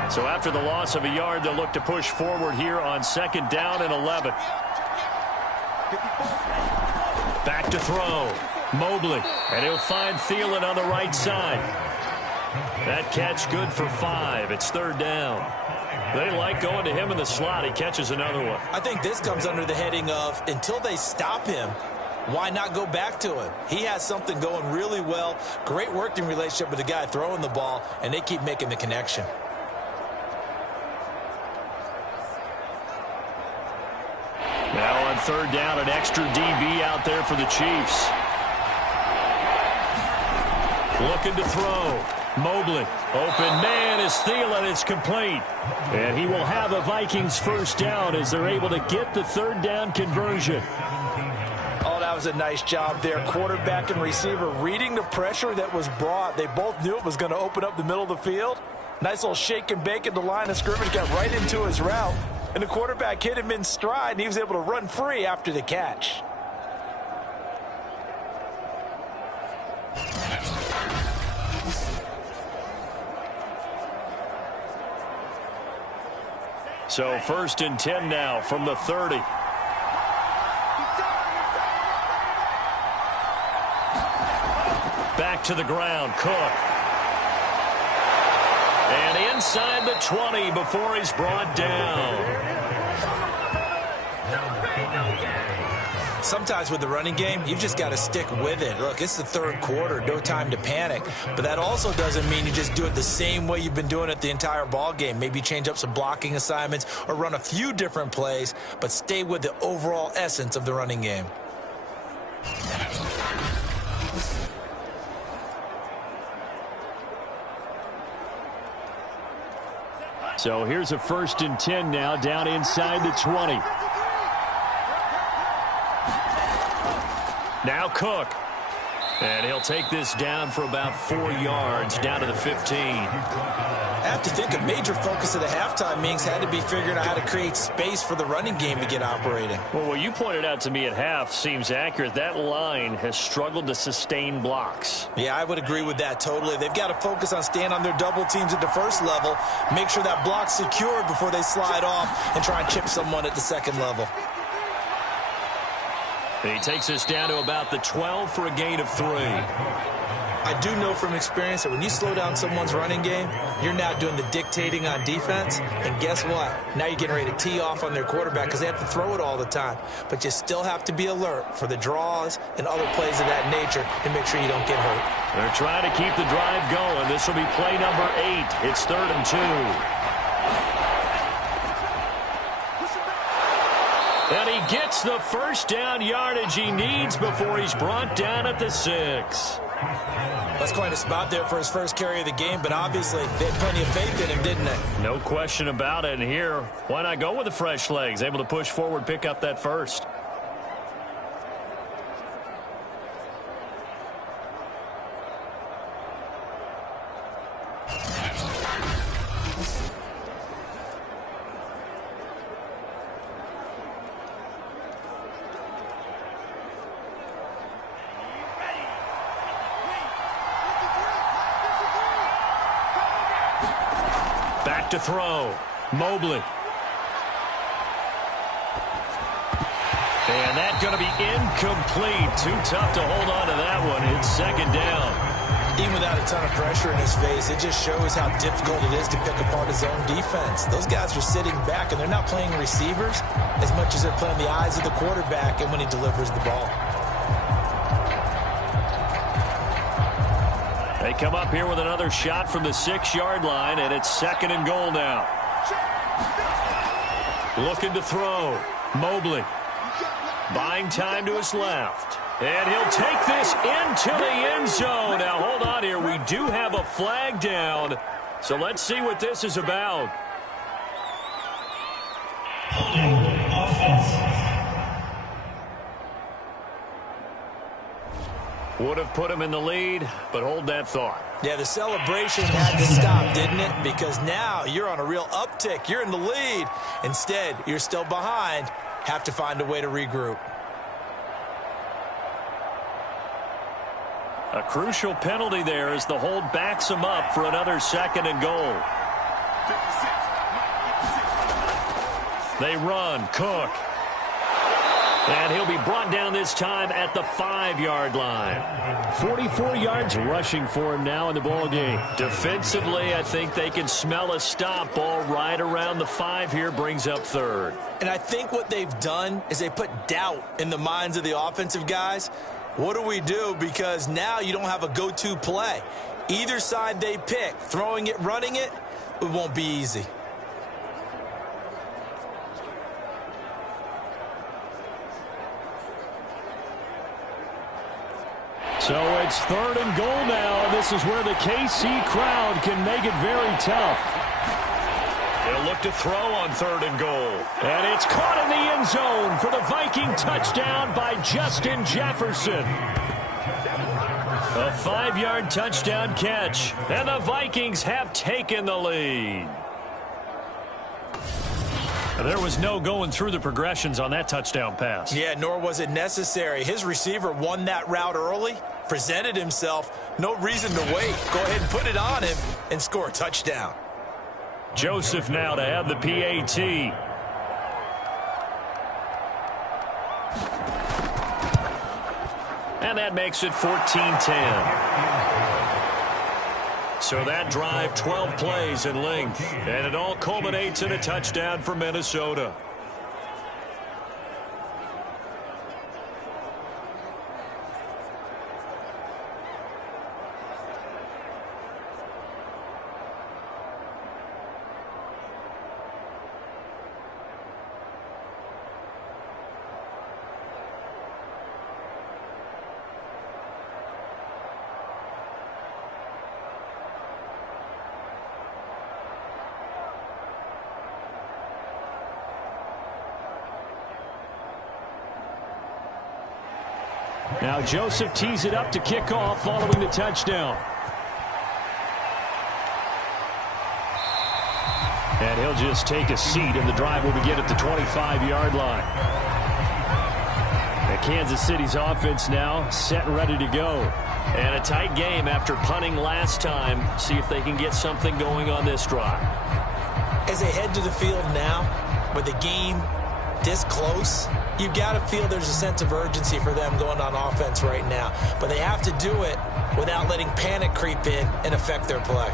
So after the loss of a yard, they'll look to push forward here on 2nd down and 11. Back to throw. Mobley. And he'll find Thielen on the right side. That catch good for 5. It's 3rd down. They like going to him in the slot. He catches another one. I think this comes under the heading of until they stop him, why not go back to him? He has something going really well. Great working relationship with the guy throwing the ball, and they keep making the connection. Now on 3rd down, an extra DB out there for the Chiefs. Looking to throw. Mobley. Open man is Thielen. It's complete. And he will have a Vikings first down as they're able to get the 3rd down conversion. Oh, that was a nice job there. Quarterback and receiver reading the pressure that was brought. They both knew it was going to open up the middle of the field. Nice little shake and bake at the line of scrimmage. Got right into his route. And the quarterback hit him in stride, and he was able to run free after the catch. So 1st and 10 now from the 30. Back to the ground, Cook. And inside the 20 before he's brought down. Sometimes with the running game, you've just got to stick with it. Look, it's the 3rd quarter, no time to panic. But that also doesn't mean you just do it the same way you've been doing it the entire ball game. Maybe change up some blocking assignments or run a few different plays, but stay with the overall essence of the running game. So here's a 1st and 10 now down inside the 20. Now Cook. And he'll take this down for about 4 yards down to the 15. I have to think a major focus of the halftime meetings had to be figuring out how to create space for the running game to get operating. Well, what you pointed out to me at half seems accurate. That line has struggled to sustain blocks. Yeah, I would agree with that totally. They've got to focus on staying on their double teams at the first level, make sure that block's secured before they slide off and try and chip someone at the second level. And he takes us down to about the 12 for a gain of 3. I do know from experience that when you slow down someone's running game, you're now doing the dictating on defense. And guess what? Now you're getting ready to tee off on their quarterback because they have to throw it all the time. But you still have to be alert for the draws and other plays of that nature and make sure you don't get hurt. They're trying to keep the drive going. This will be play number 8. It's 3rd and 2. And he gets the first down yardage he needs before he's brought down at the 6. That's quite a spot there for his first carry of the game, but obviously they had plenty of faith in him, didn't they? No question about it. And here, why not go with the fresh legs? Able to push forward, pick up that first. Back to throw. Mobley. And that's going to be incomplete. Too tough to hold on to that one. It's second down. Even without a ton of pressure in his face, it just shows how difficult it is to pick apart his own defense. Those guys are sitting back, and they're not playing receivers as much as they're playing the eyes of the quarterback and when he delivers the ball. They come up here with another shot from the 6-yard line, and it's second and goal now. Looking to throw. Mobley. Buying time to his left. And he'll take this into the end zone. Now, hold on here. We do have a flag down. So let's see what this is about. Would have put him in the lead, but hold that thought. Yeah, the celebration had to stop, didn't it? Because now you're on a real uptick. You're in the lead. Instead, you're still behind. Have to find a way to regroup. A crucial penalty there as the hold backs him up for another second and goal. They run. Cook. And he'll be brought down this time at the 5-yard line. 44 yards rushing for him now in the ball game. Defensively, I think they can smell a stop. Ball right around the 5 here, brings up third. And I think what they've done is they put doubt in the minds of the offensive guys. What do we do? Because now you don't have a go-to play. Either side they pick, throwing it, running it, it won't be easy. So it's third and goal now, and this is where the KC crowd can make it very tough. They'll look to throw on third and goal. And it's caught in the end zone for the Viking touchdown by Justin Jefferson. A 5-yard touchdown catch, and the Vikings have taken the lead. There was no going through the progressions on that touchdown pass. Yeah, nor was it necessary. His receiver won that route early, presented himself. No reason to wait. Go ahead and put it on him and score a touchdown. Joseph now to have the PAT. And that makes it 14-10. So that drive, 12 plays in length. And it all culminates in a touchdown for Minnesota. Now Joseph tees it up to kick off following the touchdown. And he'll just take a seat, and the drive will begin at the 25-yard line. And Kansas City's offense now set and ready to go. And a tight game after punting last time. See if they can get something going on this drive. As they head to the field now, with the game this close, you've got to feel there's a sense of urgency for them going on offense right now. But they have to do it without letting panic creep in and affect their play.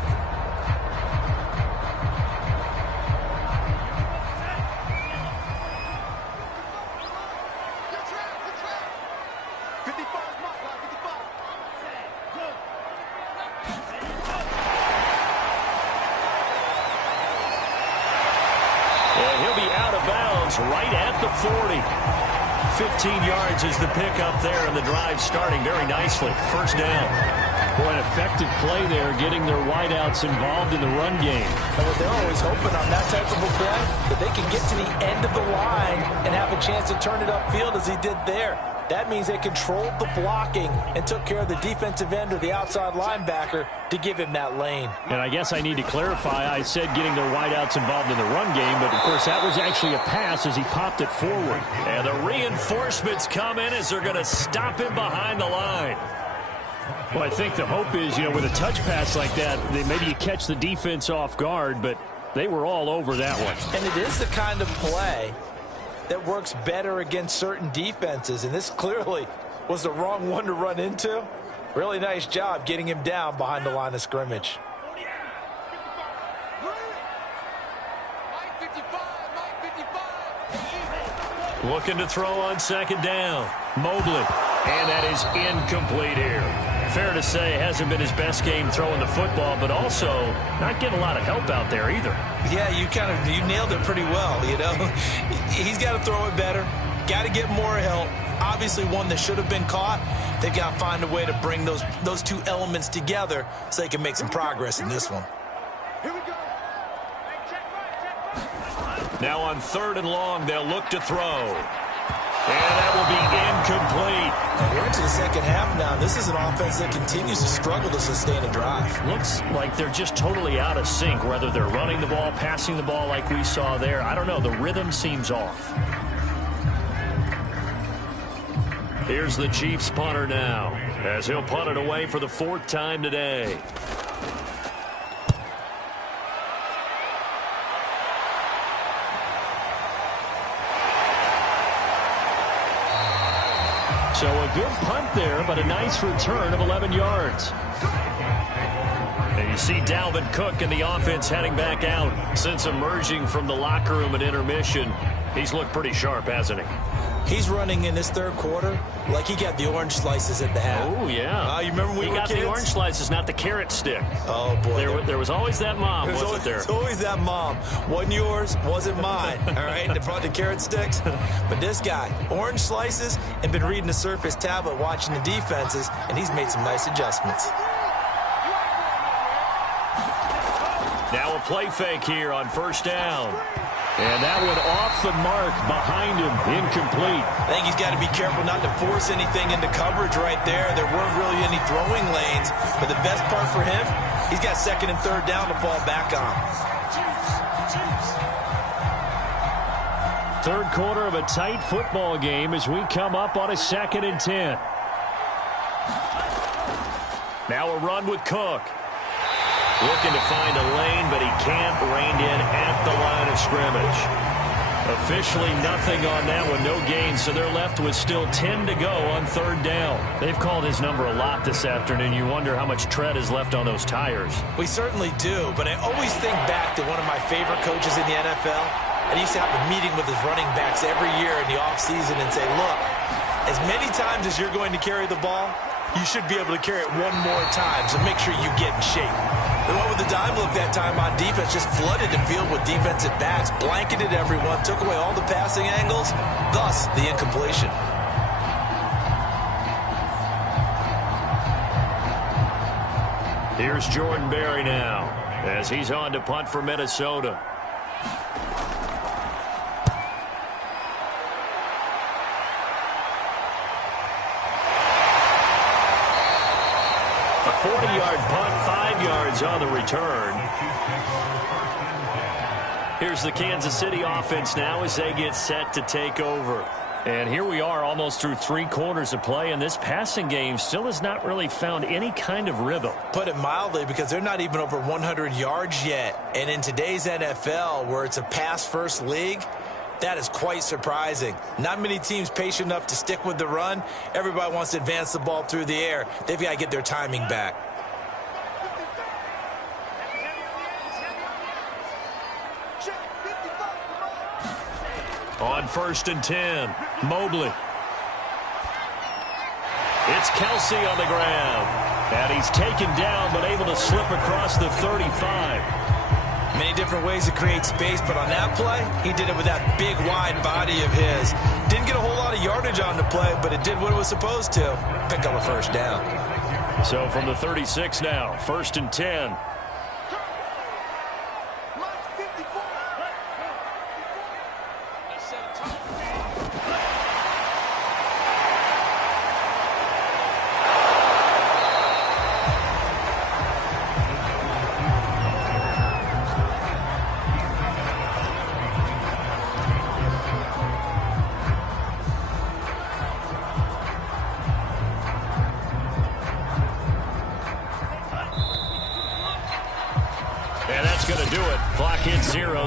Right at the 40. 15 yards is the pickup there, and the drive starting very nicely. First down. Boy, an effective play there, getting their wideouts involved in the run game. And what they're always hoping on that type of a play, that they can get to the end of the line and have a chance to turn it upfield as he did there. That means they controlled the blocking and took care of the defensive end or the outside linebacker to give him that lane. And I guess I need to clarify, I said getting their wideouts involved in the run game, but of course that was actually a pass as he popped it forward. And the reinforcements come in as they're going to stop him behind the line. Well, I think the hope is, with a touch pass like that, maybe you catch the defense off guard, but they were all over that one. And it is the kind of play that works better against certain defenses, and this clearly was the wrong one to run into. Really nice job getting him down behind the line of scrimmage. Looking to throw on second down. Mobley. And that is incomplete here. Fair to say, hasn't been his best game throwing the football, but also not getting a lot of help out there either. Yeah, you nailed it pretty well, He's got to throw it better. Got to get more help. Obviously one that should have been caught. They've got to find a way to bring those two elements together so they can make some progress in this one. Here we go. Now on 3rd and long, they'll look to throw. And that will be incomplete. And we're into the second half now. This is an offense that continues to struggle to sustain a drive. Looks like they're just totally out of sync, whether they're running the ball, passing the ball like we saw there. I don't know. The rhythm seems off. Here's the Chiefs punter now, as he'll punt it away for the 4th time today. So a good punt there, but a nice return of 11 yards. And you see Dalvin Cook and the offense heading back out. Since emerging from the locker room at intermission, he's looked pretty sharp, hasn't he? He's running in this 3rd quarter like he got the orange slices at the half. Oh, yeah. You remember when we were kids? He got the orange slices, not the carrot stick. Oh, boy. There was always that mom, wasn't there? There's always that mom. Wasn't yours, wasn't mine. All right? They brought the carrot sticks. But this guy, orange slices, and been reading the Surface tablet, watching the defenses, and he's made some nice adjustments. Now a play fake here on 1st down. And that one off the mark behind him, incomplete. I think he's got to be careful not to force anything into coverage right there. There weren't really any throwing lanes. But the best part for him, he's got 2nd and 3rd down to fall back on. 3rd quarter of a tight football game as we come up on a 2nd and 10. Now a run with Cook. Looking to find a lane, but he can't. Reined in at the line of scrimmage. Officially nothing on that one, no gain, so they're left with still 10 to go on 3rd down. They've called his number a lot this afternoon. You wonder how much tread is left on those tires. We certainly do, but I always think back to one of my favorite coaches in the NFL. And he used to have a meeting with his running backs every year in the offseason and say, look, as many times as you're going to carry the ball, you should be able to carry it one more time, so make sure you get in shape. They went with the dime look that time on defense, just flooded the field with defensive backs, blanketed everyone, took away all the passing angles, thus the incompletion. Here's Jordan Berry now, as he's on to punt for Minnesota. A 40-yard punt, 5 yards on the return. Here's the Kansas City offense now as they get set to take over. And here we are almost through 3 quarters of play, and this passing game still has not really found any kind of rhythm. Put it mildly, because they're not even over 100 yards yet. And in today's NFL, where it's a pass-first league, that is quite surprising. Not many teams patient enough to stick with the run. Everybody wants to advance the ball through the air. They've got to get their timing back. On 1st and 10, Mobley. It's Kelsey on the ground. And he's taken down, but able to slip across the 35. Many different ways to create space, but on that play, he did it with that big, wide body of his. Didn't get a whole lot of yardage on the play, but it did what it was supposed to. Pick up a first down. So from the 36 now, 1st and 10.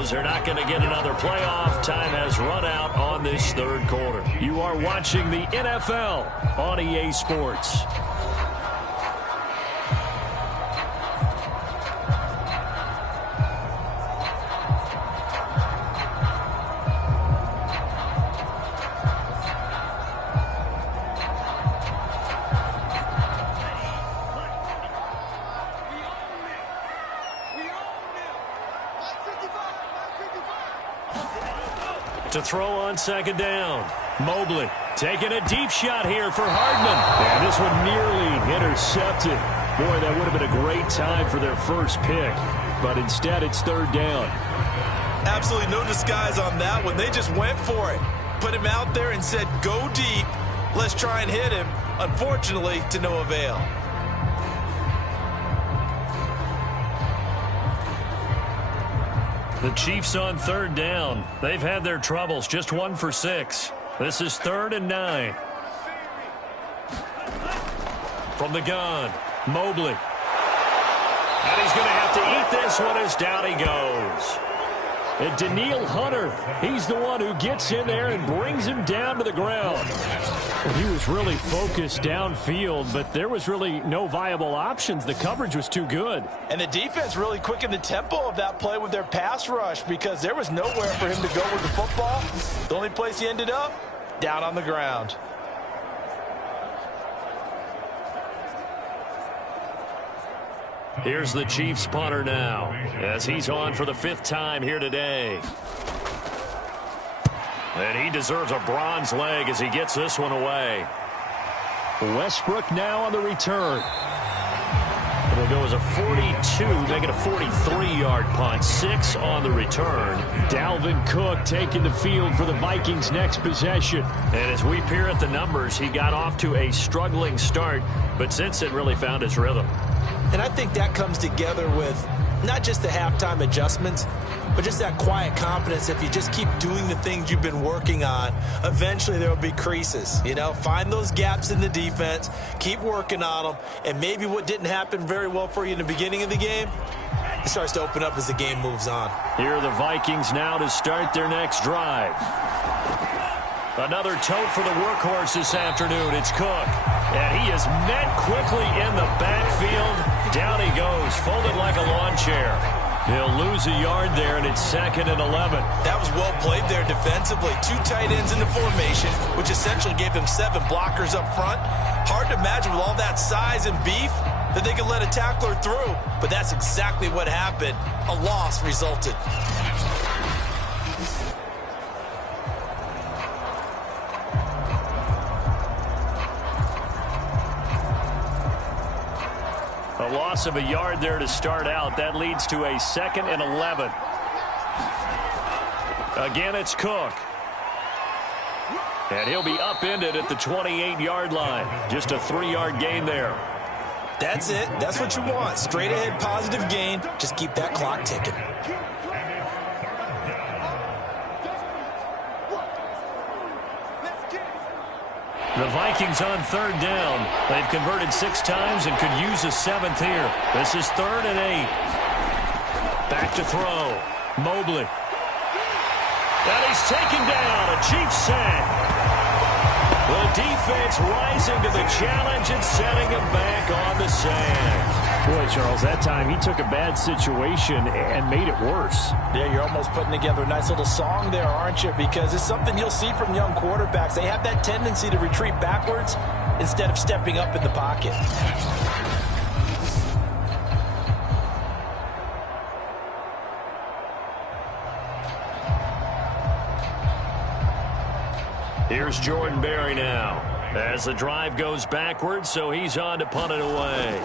They're not going to get another playoff. Time has run out on this third quarter. You are watching the NFL on EA Sports. To throw on 2nd down. Mobley taking a deep shot here for Hardman. And this one nearly intercepted. Boy, that would have been a great time for their first pick. But instead, it's 3rd down. Absolutely no disguise on that one. They just went for it. Put him out there and said, go deep. Let's try and hit him. Unfortunately, to no avail. The Chiefs on 3rd down. They've had their troubles. Just 1 for 6. This is 3rd and 9. From the gun, Mobley. And he's going to have to eat this one as down he goes. And Daniil Hunter, he's the one who gets in there and brings him down to the ground. Well, he was really focused downfield, but there was really no viable options. The coverage was too good. And the defense really quickened the tempo of that play with their pass rush because there was nowhere for him to go with the football. The only place he ended up, down on the ground. Here's the Chiefs punter now as he's on for the 5th time here today. And he deserves a bronze leg as he gets this one away. Westbrook now on the return. It'll go as a 42, make it a 43-yard punt. 6 on the return. Dalvin Cook taking the field for the Vikings' next possession. And as we peer at the numbers, he got off to a struggling start, but since then really found his rhythm. And I think that comes together with not just the halftime adjustments, but just that quiet confidence. If you just keep doing the things you've been working on, eventually there will be creases. You know, find those gaps in the defense, keep working on them, and maybe what didn't happen very well for you in the beginning of the game, it starts to open up as the game moves on. Here are the Vikings now to start their next drive. Another tote for the workhorse this afternoon. It's Cook. And he is met quickly in the backfield. Down he goes, folded like a lawn chair. He'll lose a yard there, and it's 2nd and 11. That was well played there defensively. 2 tight ends in the formation, which essentially gave them 7 blockers up front. Hard to imagine with all that size and beef that they could let a tackler through. But that's exactly what happened. A loss resulted. A loss of a yard there to start out. That leads to a 2nd and 11. Again, it's Cook. And he'll be upended at the 28-yard line. Just a 3-yard gain there. That's it. That's what you want. Straight ahead, positive gain. Just keep that clock ticking. The Vikings on 3rd down. They've converted 6 times and could use a 7th here. This is 3rd and 8. Back to throw. Mobley. And he's taken down. A Chiefs sack. The defense rising to the challenge and setting him back on the sand. Boy, Charles, that time he took a bad situation and made it worse. Yeah, you're almost putting together a nice little song there, aren't you? Because it's something you'll see from young quarterbacks. They have that tendency to retreat backwards instead of stepping up in the pocket. Here's Jordan Berry now. As the drive goes backwards, so he's on to punt it away.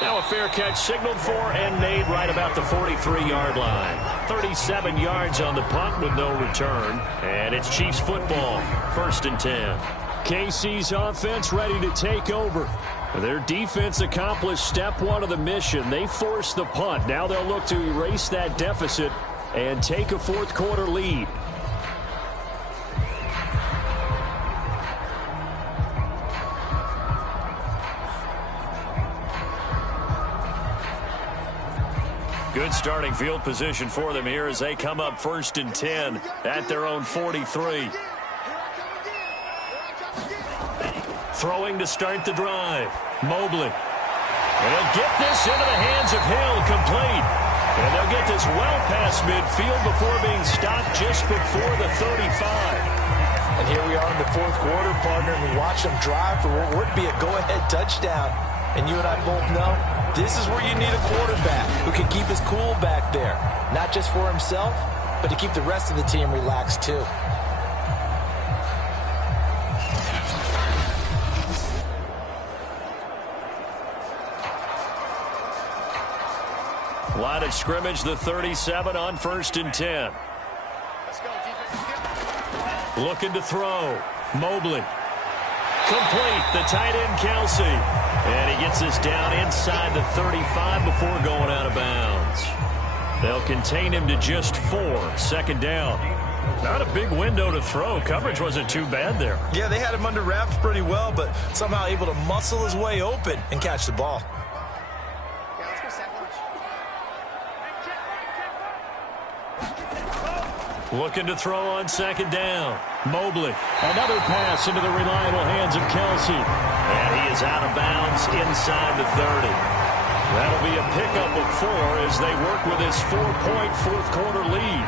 Now a fair catch signaled for and made right about the 43-yard line. 37 yards on the punt with no return. And it's Chiefs football, 1st and 10. KC's offense ready to take over. Their defense accomplished step one of the mission. They forced the punt. Now they'll look to erase that deficit and take a fourth-quarter lead. Good starting field position for them here as they come up 1st and 10 at their own 43. Throwing to start the drive. Mobley. And he'll get this into the hands of Hill, complete. And they'll get this well past midfield before being stopped just before the 35. And here we are in the 4th quarter, partner, and we watch them drive for what would be a go-ahead touchdown. And you and I both know this is where you need a quarterback who can keep his cool back there. Not just for himself, but to keep the rest of the team relaxed too. Line of scrimmage, the 37 on 1st and 10. Looking to throw. Mobley. Complete. The tight end, Kelsey. And he gets this down inside the 35 before going out of bounds. They'll contain him to just 4. 2nd down. Not a big window to throw. Coverage wasn't too bad there. Yeah, they had him under wraps pretty well, but somehow able to muscle his way open and catch the ball. Looking to throw on 2nd down. Mobley. Another pass into the reliable hands of Kelsey. And he is out of bounds inside the 30. That'll be a pickup of 4 as they work with this 4-point 4th quarter lead.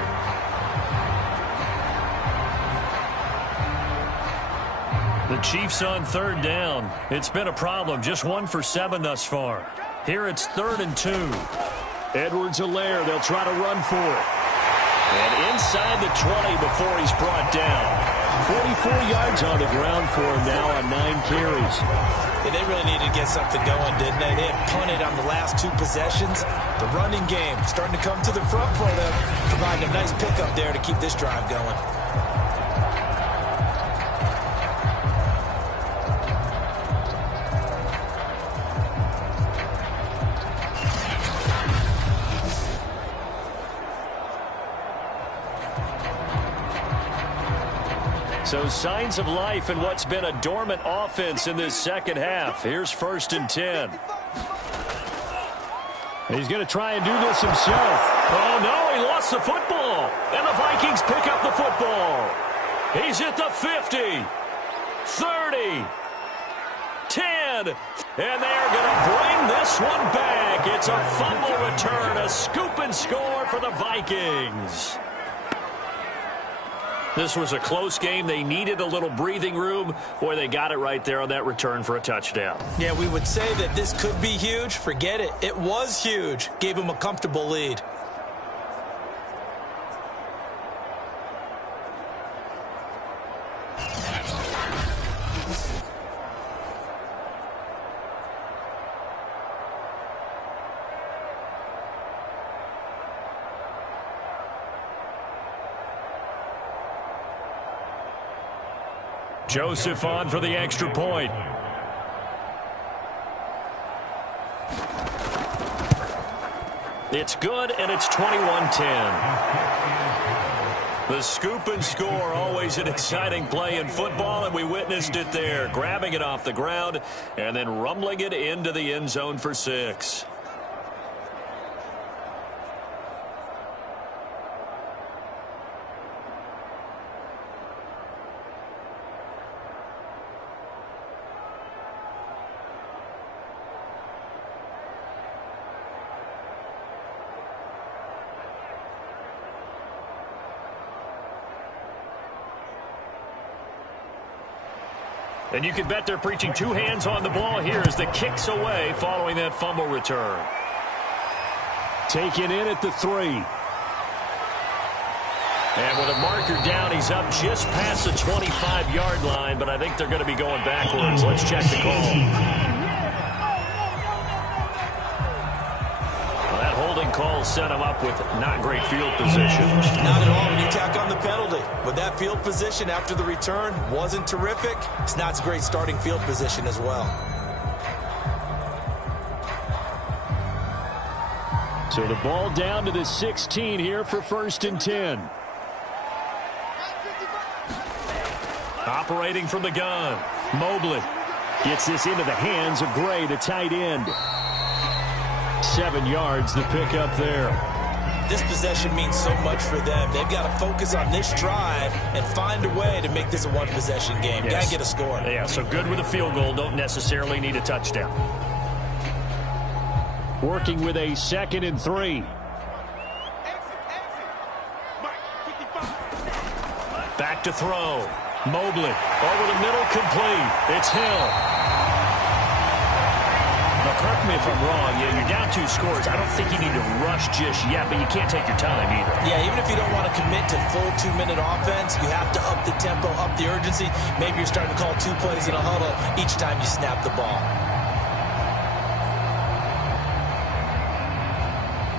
The Chiefs on 3rd down. It's been a problem. Just 1 for 7 thus far. Here it's 3rd and 2. Edwards-Helaire, they'll try to run for it. And inside the 20 before he's brought down. 44 yards on the ground for him now on 9 carries. Yeah, they really needed to get something going, didn't they? They had punted on the last 2 possessions. The running game starting to come to the front for them, providing a nice pickup there to keep this drive going. So signs of life in what's been a dormant offense in this 2nd half. Here's 1st and 10. He's going to try and do this himself. Oh, no, he lost the football. And the Vikings pick up the football. He's at the 50, 30, 10. And they're going to bring this one back. It's a fumble return, a scoop and score for the Vikings. This was a close game. They needed a little breathing room. Boy, they got it right there on that return for a touchdown. Yeah, we would say that this could be huge. Forget it. It was huge. Gave him a comfortable lead. Joseph on for the extra point. It's good, and it's 21-10. The scoop and score, always an exciting play in football, and we witnessed it there. Grabbing it off the ground and then rumbling it into the end zone for 6. And you can bet they're preaching 2 hands on the ball here as the kick's away following that fumble return. Taken in at the 3. And with a marker down, he's up just past the 25-yard line, but I think they're going to be going backwards. Let's check the call. Well, that holding call set him up with not great field position. Not at all when you tack on the penalty. But that field position after the return wasn't terrific. It's not a great starting field position as well. So the ball down to the 16 here for 1st and 10. Operating from the gun, Mobley gets this into the hands of Gray, the tight end. 7 yards, the pickup there. This possession means so much for them. They've got to focus on this drive and find a way to make this a one-possession game. Yes. Got to get a score. Yeah, so good with a field goal. Don't necessarily need a touchdown. Working with a 2nd and 3. Back to throw. Mobley over the middle, complete. It's Hill. Now, correct me if I'm wrong. Yeah, you're down 2 scores. I don't think you need to rush just yet, but you can't take your time either. Yeah, even if you don't want to commit to full 2-minute offense, you have to up the tempo, up the urgency. Maybe you're starting to call 2 plays in a huddle each time you snap the ball.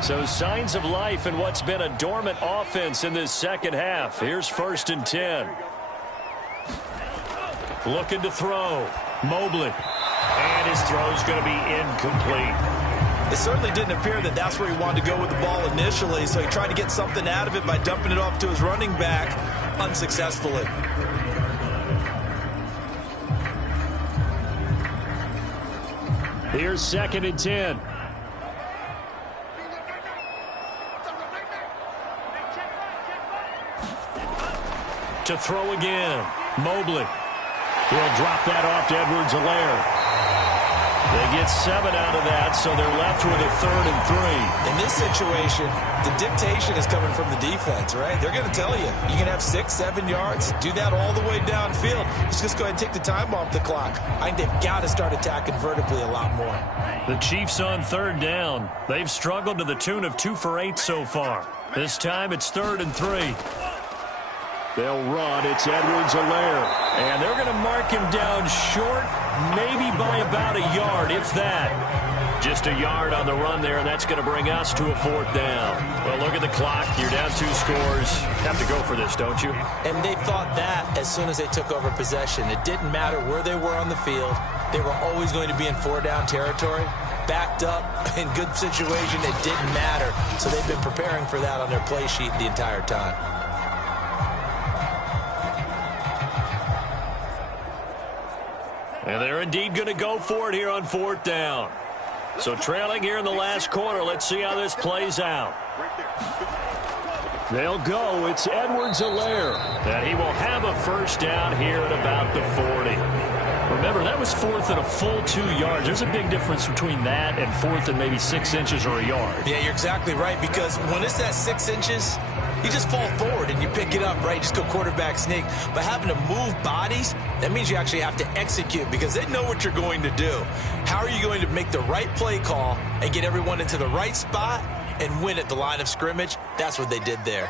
So signs of life in what's been a dormant offense in this second half. Here's 1st and 10. Looking to throw. Mobley. And his throw's going to be incomplete. It certainly didn't appear that that's where he wanted to go with the ball initially, so he tried to get something out of it by dumping it off to his running back unsuccessfully. Here's 2nd and 10. To throw again. Mobley. He'll drop that off to Edwards-Helaire. They get 7 out of that, so they're left with a 3rd and 3. In this situation, the dictation is coming from the defense, right? They're going to tell you, you can have 6, 7 yards, do that all the way downfield. Let's just go ahead and take the time off the clock. I think they've got to start attacking vertically a lot more. The Chiefs on 3rd down. They've struggled to the tune of 2 for 8 so far. This time it's 3rd and 3. They'll run. It's Edwards-Helaire. And they're going to mark him down short, maybe by about a yard, if that. Just a yard on the run there, and that's going to bring us to a 4th down. Well, look at the clock. You're down 2 scores. Have to go for this, don't you? And they thought that as soon as they took over possession. It didn't matter where they were on the field. They were always going to be in 4-down territory. Backed up, in good situation, it didn't matter. So they've been preparing for that on their play sheet the entire time. And they're indeed going to go for it here on 4th down. So trailing here in the last quarter, let's see how this plays out. They'll go. It's Edwards-Helaire. And he will have a 1st down here at about the 40. Remember, that was 4th and a full 2 yards. There's a big difference between that and 4th and maybe 6 inches or a yard. Yeah, you're exactly right, because when it's that 6 inches, you just fall forward and you pick it up, right? Just go quarterback sneak. But having to move bodies, that means you actually have to execute because they know what you're going to do. How are you going to make the right play call and get everyone into the right spot and win at the line of scrimmage? That's what they did there.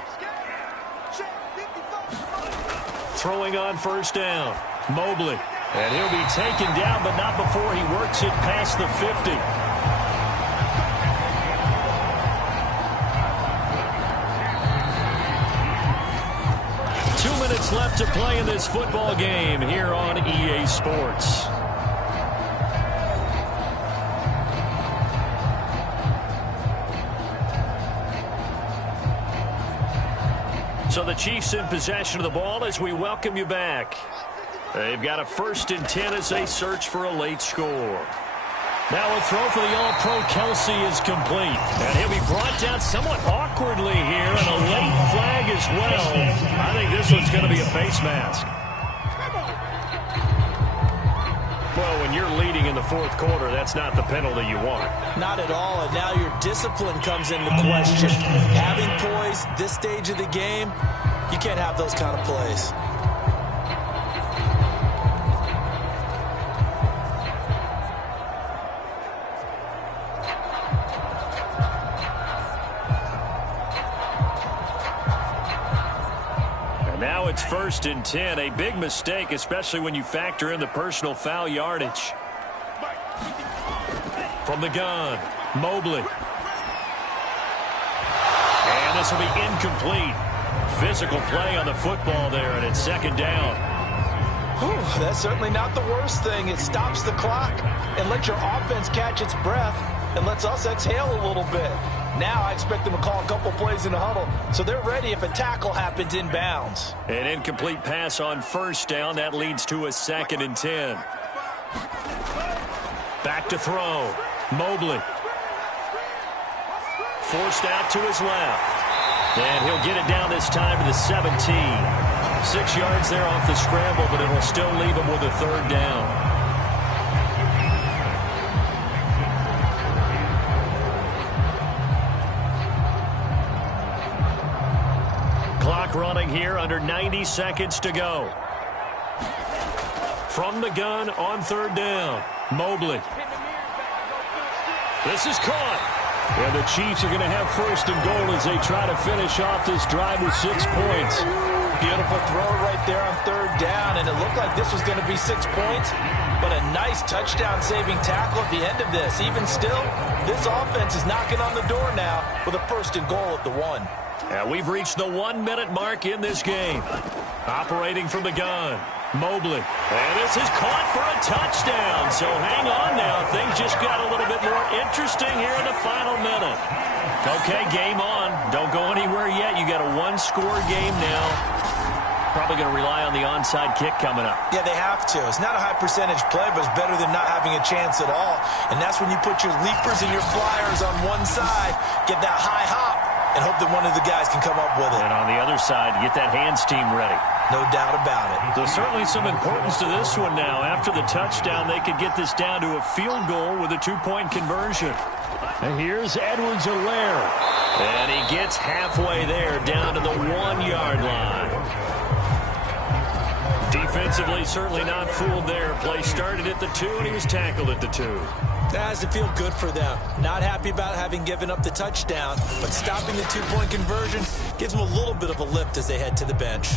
Throwing on 1st down. Mobley. And he'll be taken down, but not before he works it past the 50. Left to play in this football game here on EA Sports. So the Chiefs in possession of the ball as we welcome you back. They've got a 1st and 10 as they search for a late score. Now a throw for the All-Pro Kelsey is complete. And he'll be brought down somewhat awkwardly here, and a late flag as well. I think this one's going to be a face mask. Well, when you're leading in the 4th quarter, that's not the penalty you want. Not at all, and now your discipline comes into question. Having poise this stage of the game, you can't have those kind of plays. Now it's 1st and 10. A big mistake, especially when you factor in the personal foul yardage. From the gun, Mobley. And this will be incomplete. Physical play on the football there, and it's 2nd down. Whew, that's certainly not the worst thing. It stops the clock and lets your offense catch its breath and lets us exhale a little bit. Now I expect them to call a couple plays in the huddle, so they're ready if a tackle happens inbounds. An incomplete pass on 1st down. That leads to a 2nd and 10. Back to throw. Mobley. Forced out to his left. And he'll get it down this time to the 17. 6 yards there off the scramble, but it'll still leave him with a 3rd down. Clock running here, under 90 seconds to go. From the gun on 3rd down, Mobley. This is caught. And the Chiefs are going to have 1st and goal as they try to finish off this drive with 6 points. Beautiful throw right there on 3rd down, and it looked like this was going to be 6 points, but a nice touchdown-saving tackle at the end of this. Even still, this offense is knocking on the door now with a 1st and goal at the 1. And we've reached the 1-minute mark in this game. Operating from the gun, Mobley. And this is caught for a touchdown. So hang on now. Things just got a little bit more interesting here in the final minute. Okay, game on. Don't go anywhere yet. You got a 1-score game now. Probably going to rely on the onside kick coming up. Yeah, they have to. It's not a high percentage play, but it's better than not having a chance at all. And that's when you put your leapers and your flyers on one side, get that high hop, and hope that one of the guys can come up with it. And on the other side, get that hands team ready. No doubt about it. So certainly some importance to this one now. After the touchdown, they could get this down to a field goal with a 2-point conversion. And here's Edwards-Helaire. And he gets halfway there, down to the 1-yard line. Defensively, certainly not fooled there. Play started at the 2, and he was tackled at the 2. That has to feel good for them. Not happy about having given up the touchdown, but stopping the 2-point conversion gives them a little bit of a lift as they head to the bench.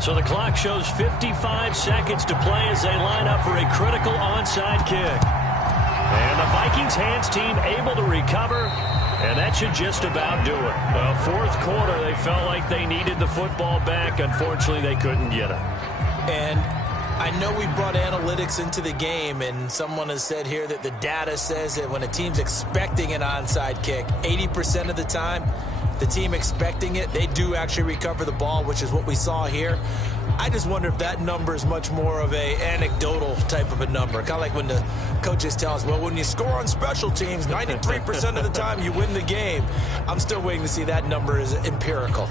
So the clock shows 55 seconds to play as they line up for a critical onside kick. And the Vikings hands team able to recover, and that should just about do it. Well, 4th quarter, they felt like they needed the football back. Unfortunately, they couldn't get it. And I know we brought analytics into the game, and someone has said here that the data says that when a team's expecting an onside kick, 80% of the time, the team expecting it, they do actually recover the ball, which is what we saw here. I just wonder if that number is much more of a anecdotal type of a number. Kind of like when the coaches tell us, well, when you score on special teams, 93% of the time you win the game. I'm still waiting to see that number is empirical.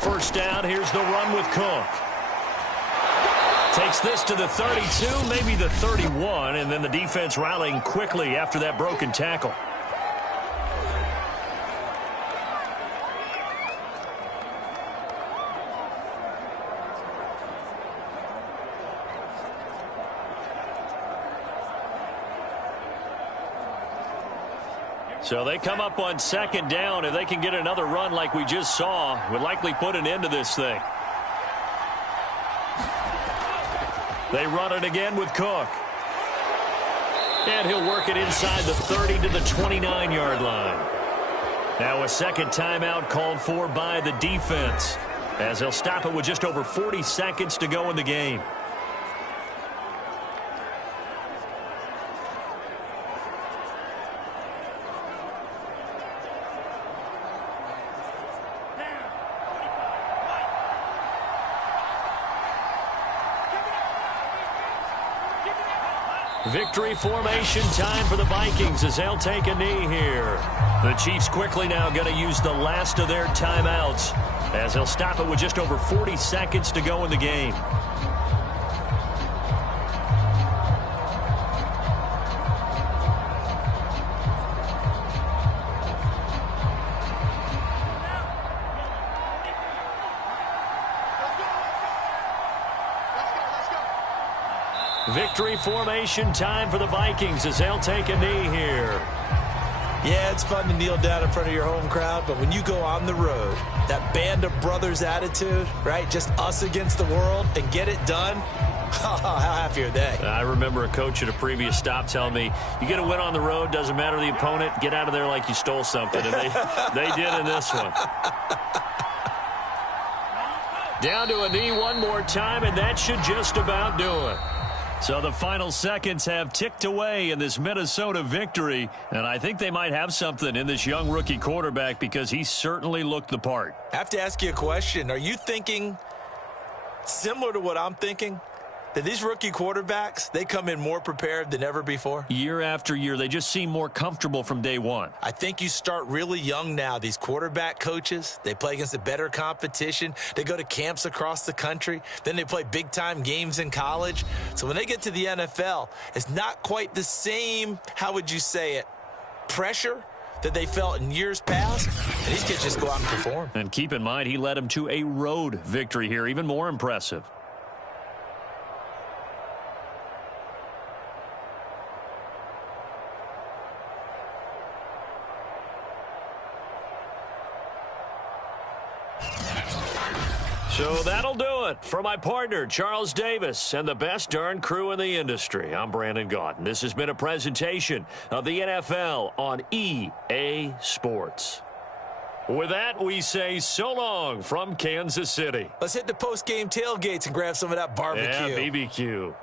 First down, here's the run with Cook. Takes this to the 32, maybe the 31, and then the defense rallying quickly after that broken tackle. So they come up on 2nd down. If they can get another run like we just saw, would likely put an end to this thing. They run it again with Cook. And he'll work it inside the 30 to the 29-yard line. Now a second timeout called for by the defense, as they'll stop it with just over 40 seconds to go in the game. Victory formation time for the Vikings as they'll take a knee here. The Chiefs quickly now going to use the last of their timeouts as they'll stop it with just over 40 seconds to go in the game. Victory formation time for the Vikings as they'll take a knee here. Yeah, it's fun to kneel down in front of your home crowd, but when you go on the road, that band of brothers attitude, right? Just us against the world and get it done. How happy are they? I remember a coach at a previous stop telling me, you get a win on the road, doesn't matter the opponent, get out of there like you stole something. And they did in this one. Down to a knee one more time, and that should just about do it. So the final seconds have ticked away in this Minnesota victory, and I think they might have something in this young rookie quarterback because he certainly looked the part. I have to ask you a question. Are you thinking similar to what I'm thinking? That these rookie quarterbacks, they come in more prepared than ever before? Year after year, they just seem more comfortable from day one. I think you start really young now. These quarterback coaches, they play against a better competition. They go to camps across the country. Then they play big-time games in college. So when they get to the NFL, it's not quite the same, how would you say it, pressure that they felt in years past. And these kids just go out and perform. And keep in mind, he led them to a road victory here, even more impressive. So that'll do it for my partner, Charles Davis, and the best darn crew in the industry. I'm Brandon Gaudin. This has been a presentation of the NFL on EA Sports. With that, we say so long from Kansas City. Let's hit the post-game tailgates and grab some of that barbecue. Yeah, BBQ.